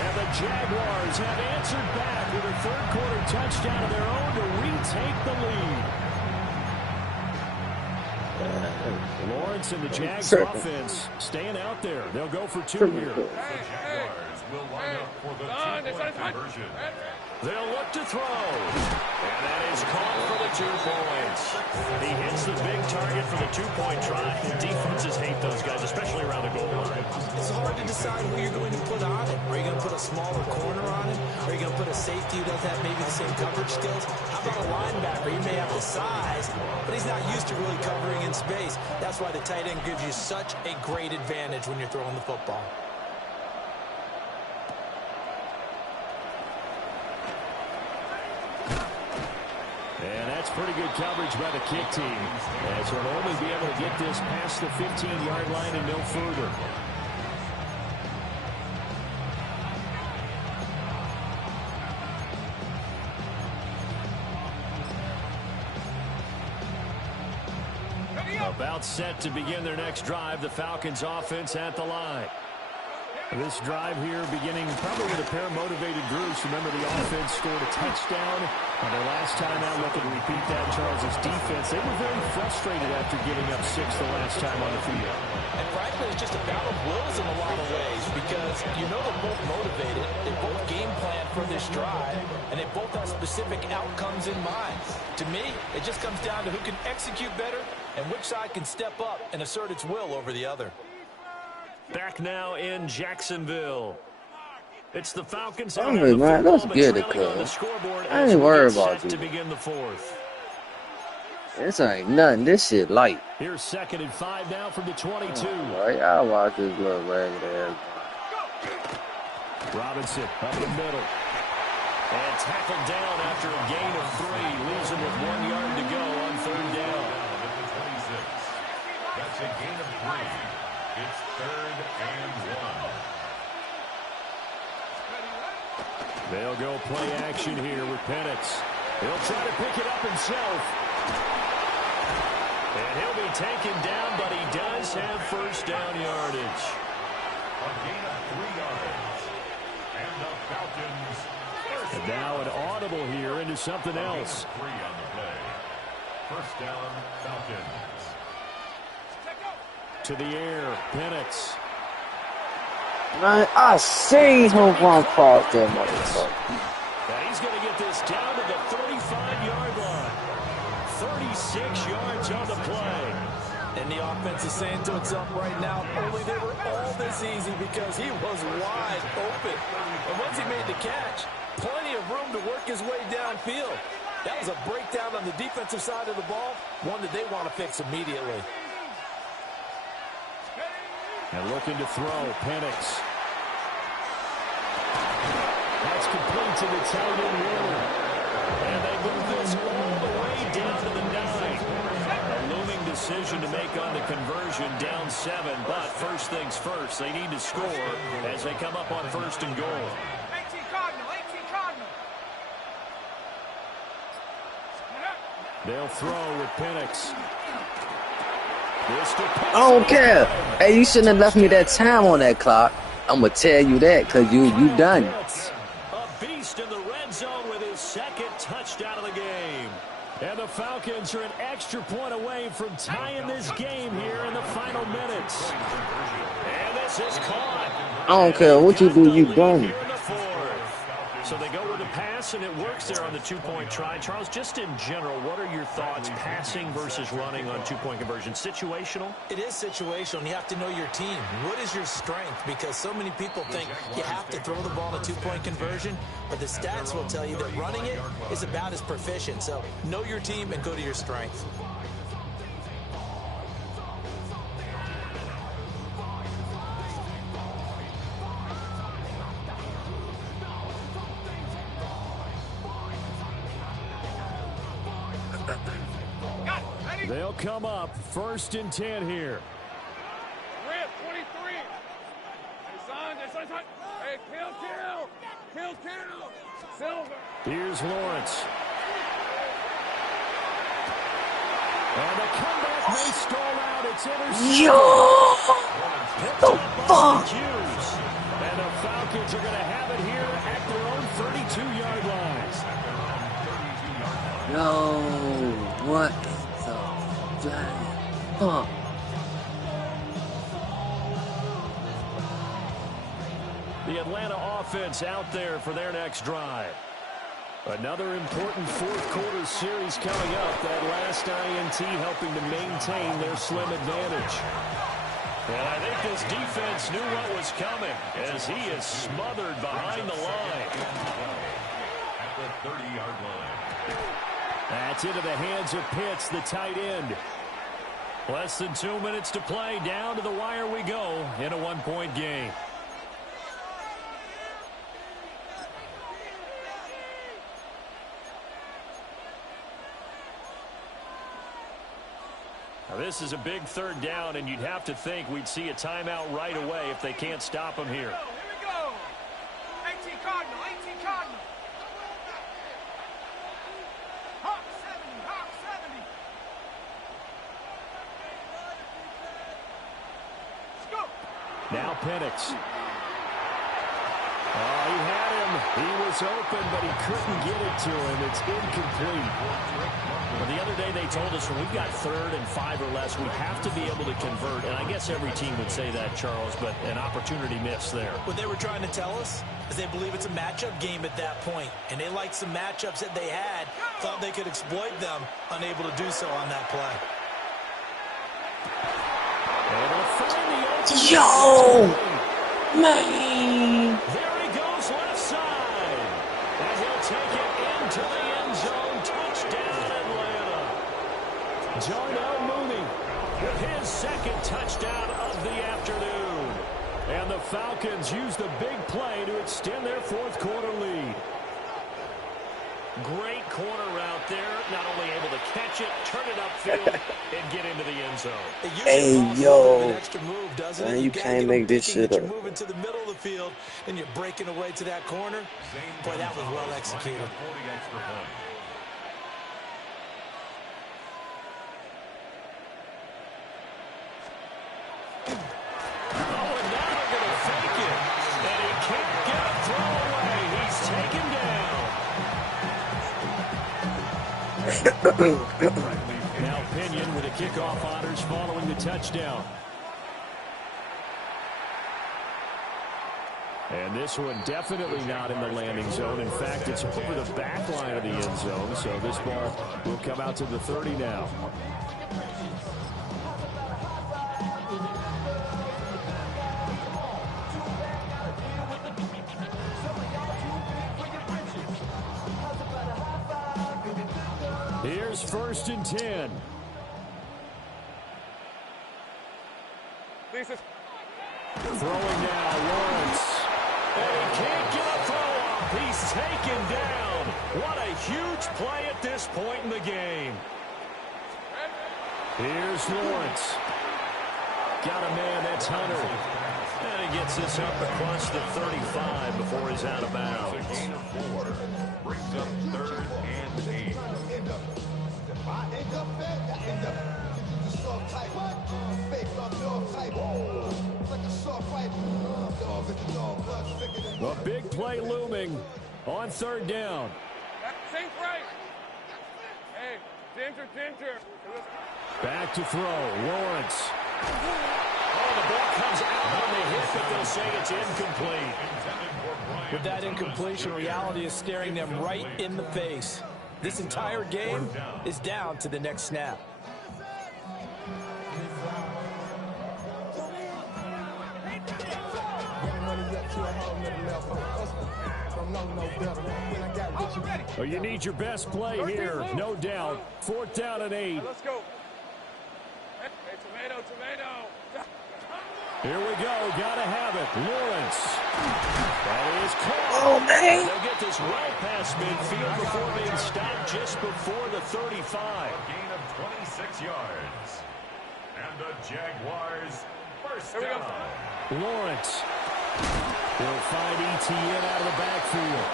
And the Jaguars have answered back with a third-quarter touchdown of their own to retake the lead. Lawrence and the Jags offense staying out there. They'll go for 2 here. The Jaguars will line up for the 2-point conversion. They'll look to throw. And that is caught for the 2 points. He hits the big target for the 2-point try. Defenses hate those guys, especially around the goal line. It's hard to decide who you're going to put on it. Are you going to put a smaller corner on it? Are you going to put a safety who doesn't have maybe the same coverage skills? How about a linebacker? He may have the size, but he's not used to really covering in space. That's why the tight end gives you such a great advantage when you're throwing the football. And that's pretty good coverage by the kick team, as he'll only be able to get this past the 15-yard line and no further. About set to begin their next drive, the Falcons offense at the line. This drive here beginning probably with a pair of motivated groups. Remember, the offense scored a touchdown on their last time out. Looking to repeat that. Charles' defense, they were very frustrated after giving up 6 the last time on the field. And frankly, it's just a battle of wills in a lot of ways because you know they're both motivated. They both game plan for this drive, and they both have specific outcomes in mind. To me, it just comes down to who can execute better and which side can step up and assert its will over the other. Back now in Jacksonville. It's the Falcons. Oh, man, let's get it, cuz. I ain't worried about you. To begin the fourth. This ain't nothing. This shit light. Here's 2nd and 5 now from the 22. Right, I'll watch this little ragged ass. Robinson up the middle. And tackled down after a gain of 3. Leaves him with 1 yard to go on 3rd down. That's a gain of 3. It's 3rd and 1. They'll go play action here with Penix. He'll try to pick it up himself. And he'll be taken down, but he does have 1st down yardage. A gain of 3 yards. And the Falcons. And now an audible here into something else. 3 on the play. 1st down, Falcons. To the air, Penix. Man, I seen him run past that motherfucker. And he's going to get this down to the 35-yard line. 36 yards on the play. And the offense is saying to itself right now, only they were all this easy because he was wide open. And once he made the catch, plenty of room to work his way downfield. That was a breakdown on the defensive side of the ball, one that they want to fix immediately. And looking to throw, Penix. That's complete to the tight end Warner. And they move this all the way down to the 9. A looming decision to make on the conversion, down 7. But first things first, they need to score as they come up on 1st and goal. 18 Cardinal, 18 Cardinal. They'll throw with Penix. I don't care. Hey, you shouldn't have left me that time on that clock. I'm going to tell you that because you done. A beast in the red zone with his 2nd touchdown of the game. And the Falcons are an extra point away from tying this game here in the final minutes. And this is caught. I don't care what you do, you done. So they go with the pass, and it works there on the 2-point try. Charles, just in general, what are your thoughts passing versus running on 2-point conversion? Situational? It is situational, and you have to know your team. What is your strength? Because so many people think you have to throw the ball in a 2-point conversion, but the stats will tell you that running it is about as proficient. So know your team and go to your strength. They'll come up 1st and 10 here. Red 23. Hey, son. Hey, kill. Silver. Here's Lawrence. And the comeback may stall out. It's intercepted. Yo! The fuck? And the Falcons are going to have it here at their own 32-yard line. Yo, what the fuck? The Atlanta offense out there for their next drive. Another important fourth-quarter series coming up. That last INT helping to maintain their slim advantage. And I think this defense knew what was coming as he is smothered behind the line. At the 30-yard line. That's into the hands of Pitts, the tight end. Less than 2 minutes to play. Down to the wire we go in a 1-point game. Now this is a big 3rd down, and you'd have to think we'd see a timeout right away if they can't stop him here. Here we go. 18 Cardinal, 18 Cardinal. Hawk 70, Hawk 70. Let's go. Now Penix. Oh, he had him. He was open, but he couldn't get it to him. It's incomplete. Well, the other day they told us when we've got 3rd and 5 or less, we have to be able to convert. And I guess every team would say that, Charles, but an opportunity missed there. What they were trying to tell us is they believe it's a matchup game at that point. And they liked some matchups that they had, thought they could exploit them, unable to do so on that play. Yo! Man! There he goes left side. And he'll take it into the end zone. Touchdown, Atlanta. Darnell Mooney with his 2nd touchdown of the afternoon. And the Falcons use the big play to extend their 4th quarter lead. Great corner route there. Not only able to catch it, turn it upfield, and get into the end zone. Hey, yo. An extra move, doesn't Man, it? you can't make this shit You're up. moving to the middle of the field, and you're breaking away to that corner. Boy, that was well executed. 40 extra points. Oh, and now they're going to fake it. And he can't get a throw away. He's taken down. Now Pinion with a kickoff honors following the touchdown. And this one definitely not in the landing zone. In fact, it's over the back line of the end zone. So this ball will come out to the 30 now. Here's 1st and 10. Throwing now, Lawrence. And he can't get a throw off. He's taken down. What a huge play at this point in the game. Here's Lawrence. Got a man, that's Hunter. And he gets this up across the 35 before he's out of bounds. Gain of 4 brings up 3rd and 8. A big play looming on 3rd down. Think right. Hey, Ginger. Back to throw, Lawrence. Oh, the ball comes out on the hit, but they'll say it's incomplete. With that incompletion, reality is staring them right in the face. This entire game is down to the next snap. Oh, you need your best play here, no doubt. 4th down and 8. Let's go. Hey, tomato. Here we go, gotta have it. Lawrence. That is caught. Oh, man. They'll get this right past midfield before being stopped just before the 35. Gain of 26 yards. And the Jaguars 1st down. Lawrence. He'll find ETN out of the backfield.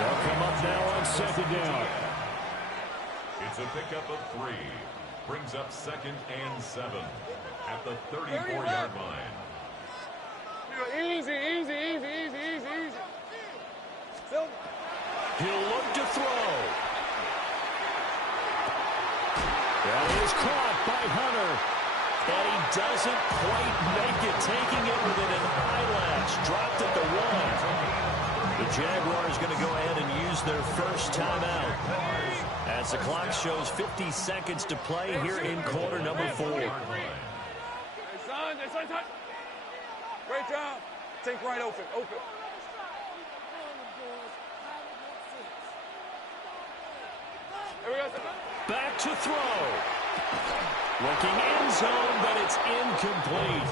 They'll come up now on 2nd down. It's a pickup of 3. Brings up 2nd and 7 at the 34-yard line. Easy. He'll look to throw. That is caught by Hunter. And he doesn't quite make it, taking it within an eyelash. Dropped at the 1. The Jaguars going to go ahead and use their first timeout as the clock shows 50 seconds to play here in quarter number 4. Hey, son. Great job. Think right open. Here we go. Back to throw. Looking end zone, but it's incomplete.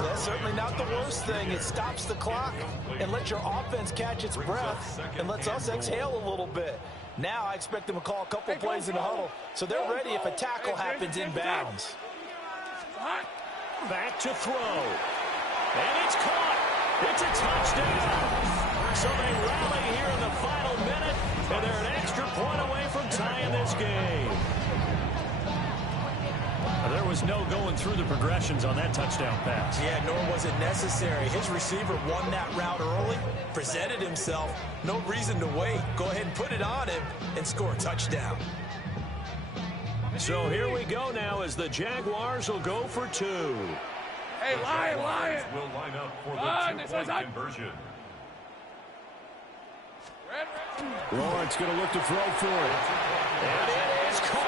That's certainly not the worst thing. It stops the clock and lets your offense catch its breath and lets us exhale a little bit. Now I expect them to call a couple plays in the huddle, so they're ready if a tackle happens in bounds. Back to throw. And it's caught. It's a touchdown. So they rally here in the final minute, and they're an extra point away from tying this game. There was no going through the progressions on that touchdown pass. Yeah, nor was it necessary. His receiver won that route early, presented himself. No reason to wait. Go ahead and put it on him and score a touchdown. So here we go now as the Jaguars will go for 2. Hey, Lion! Will line up for the two-point conversion. Lawrence going to look to throw for it. And it is caught.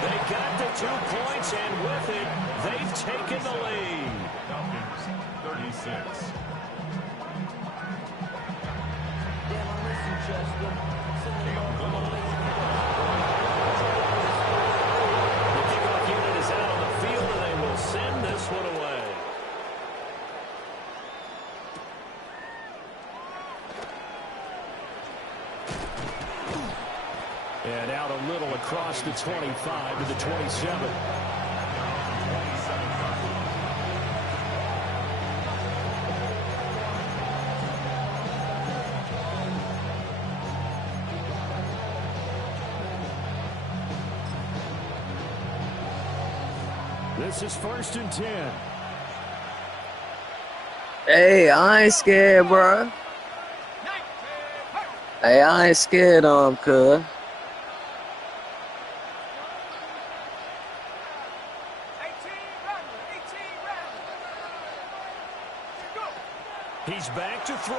They got the 2 points, and with it, they've taken the lead. Falcons, 36. The kickoff unit is out on the field, and they will send this one away. And out a little across the 25 to the 27. This is 1st and 10. Hey, I ain't scared, bro. Hey, I ain't scared, cuz. He's back to throw.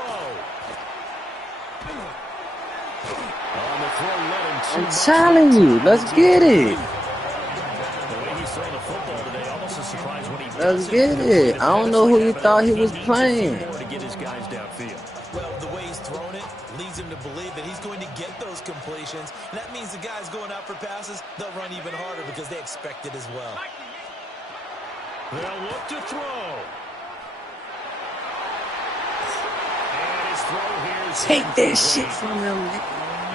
On the throw, let him too I'm much. telling you, let's get it. The way he's throwing the football today, almost a surprise when he Let's doesn't get it. I don't know who you thought he was needs a few playing. more to get his guys downfield. Well, the way he's thrown it leads him to believe that he's going to get those completions. And that means the guys going out for passes, they'll run even harder because they expect it as well. They'll look to throw. And his throw here is Take that shit from him, nigga.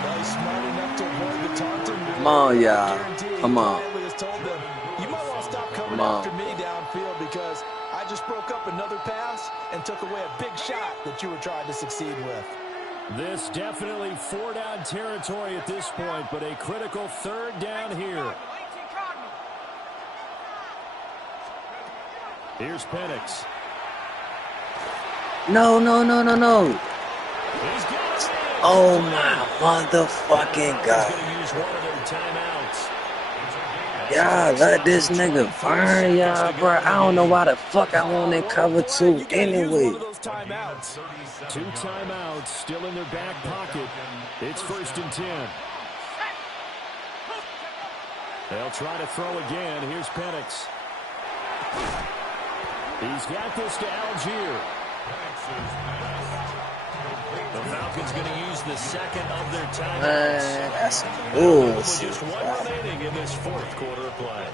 Well, he's smart enough to avoid the taunting. Come on, y'all. Come on. Has told them, you might want to stop coming Come on. after me downfield because I just broke up another pass and took away a big shot that you were trying to succeed with. This definitely 4-down territory at this point, but a critical 3rd down here. Here's Penix. No. He's got it. Oh, my motherfucking He's God. going to use one of their timeouts. Y'all let this nigga burn y'all, bro. I don't know why the fuck I want that cover 2 anyway. Timeouts. 2 timeouts still in their back pocket. It's 1st and 10. They'll try to throw again. Here's Penix. He's got this to Algier. The Falcons going to use the second of their timeouts. Man, that's some With bullshit. just 1 remaining in this 4th quarter of play.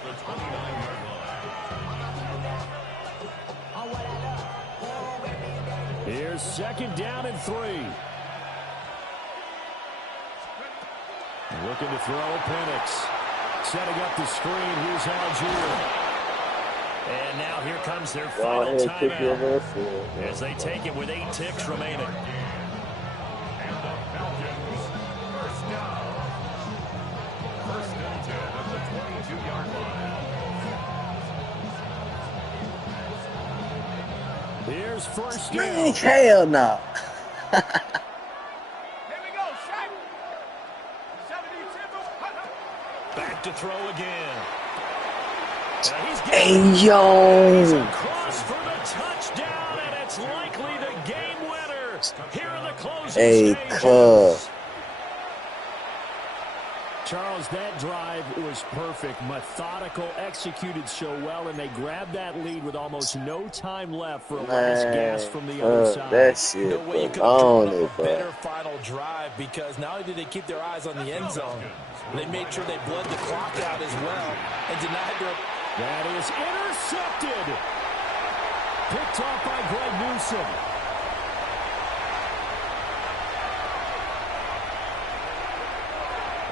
Here's 2nd down and 3. Looking to throw Penix. Setting up the screen. Here's Algier. And now here comes their final timeout as they take it with 8 ticks remaining. And the Falcons, 1st down. 1st and 10 at the 22-yard line. Here's 1st Man, down. hell no. Here we go, Shaq. 72. Back to throw again. Hey, yo. Across for the touchdown, and it's likely the game winner. Here in the closing Hey, stages. cuz. Charles, that drive was perfect, methodical, executed so well, and they grabbed that lead with almost no time left for a last gas from the other side. That shit No way you was could have on drawn it, up a bro. better final drive because not only did they keep their eyes on the end zone, they made sure they bled the clock out as well and denied their... That is intercepted. Picked off by Greg Newsom.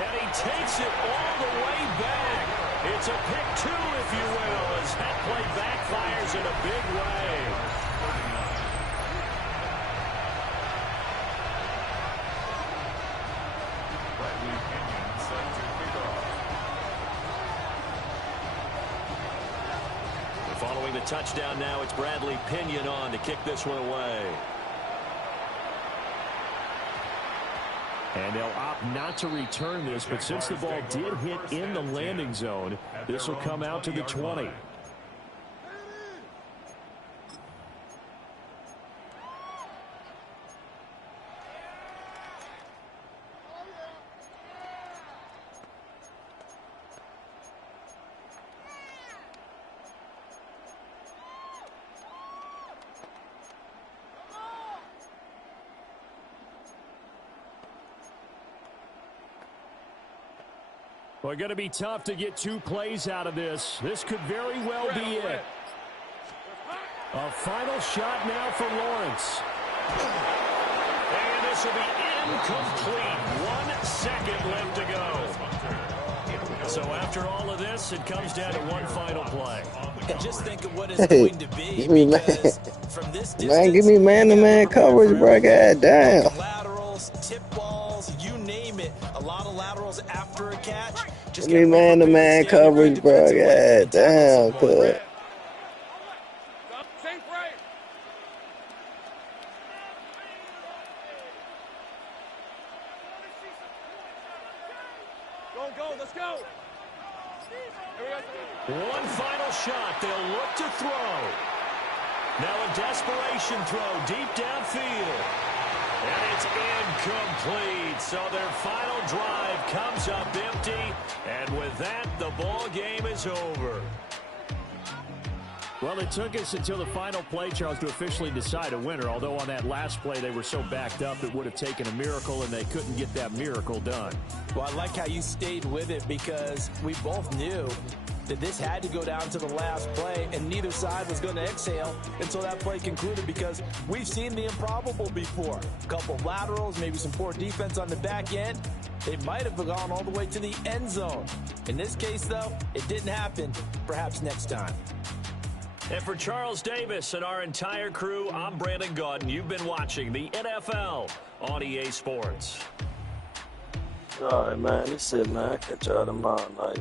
And he takes it all the way back. It's a pick 2, if you will, as that play backfires in a big way. Throwing the touchdown now, it's Bradley Pinion on to kick this one away. And they'll opt not to return this, but since the ball did hit in the landing zone, this will come out to the 20. Well, going to be tough to get 2 plays out of this. This could very well be it. A final shot now for Lawrence. And this will be incomplete. 1 second left to go. So after all of this, it comes down to one final play. And just think of what it's going to be. Give me From this distance, man, give me man-to-man coverage, bro. God damn. Laterals, tip balls, you name it. A lot of laterals after a catch. Just Give me man-to-man coverage, bro. God damn, cuz. Safe right. Go, let's go. One final shot. They'll look to throw. Now a desperation throw deep downfield. And it's incomplete. So their final drive comes up empty. And with that, the ball game is over. Well, it took us until the final play, Charles, to officially decide a winner. Although on that last play, they were so backed up, it would have taken a miracle, and they couldn't get that miracle done. Well, I like how you stayed with it because we both knew that this had to go down to the last play, and neither side was going to exhale until that play concluded because we've seen the improbable before. A couple of laterals, maybe some poor defense on the back end. They might have gone all the way to the end zone. In this case, though, it didn't happen. Perhaps next time. And for Charles Davis and our entire crew, I'm Brandon Gaudin. You've been watching the NFL on EA Sports. All right, man. That's it, man. Catch y'all tomorrow night.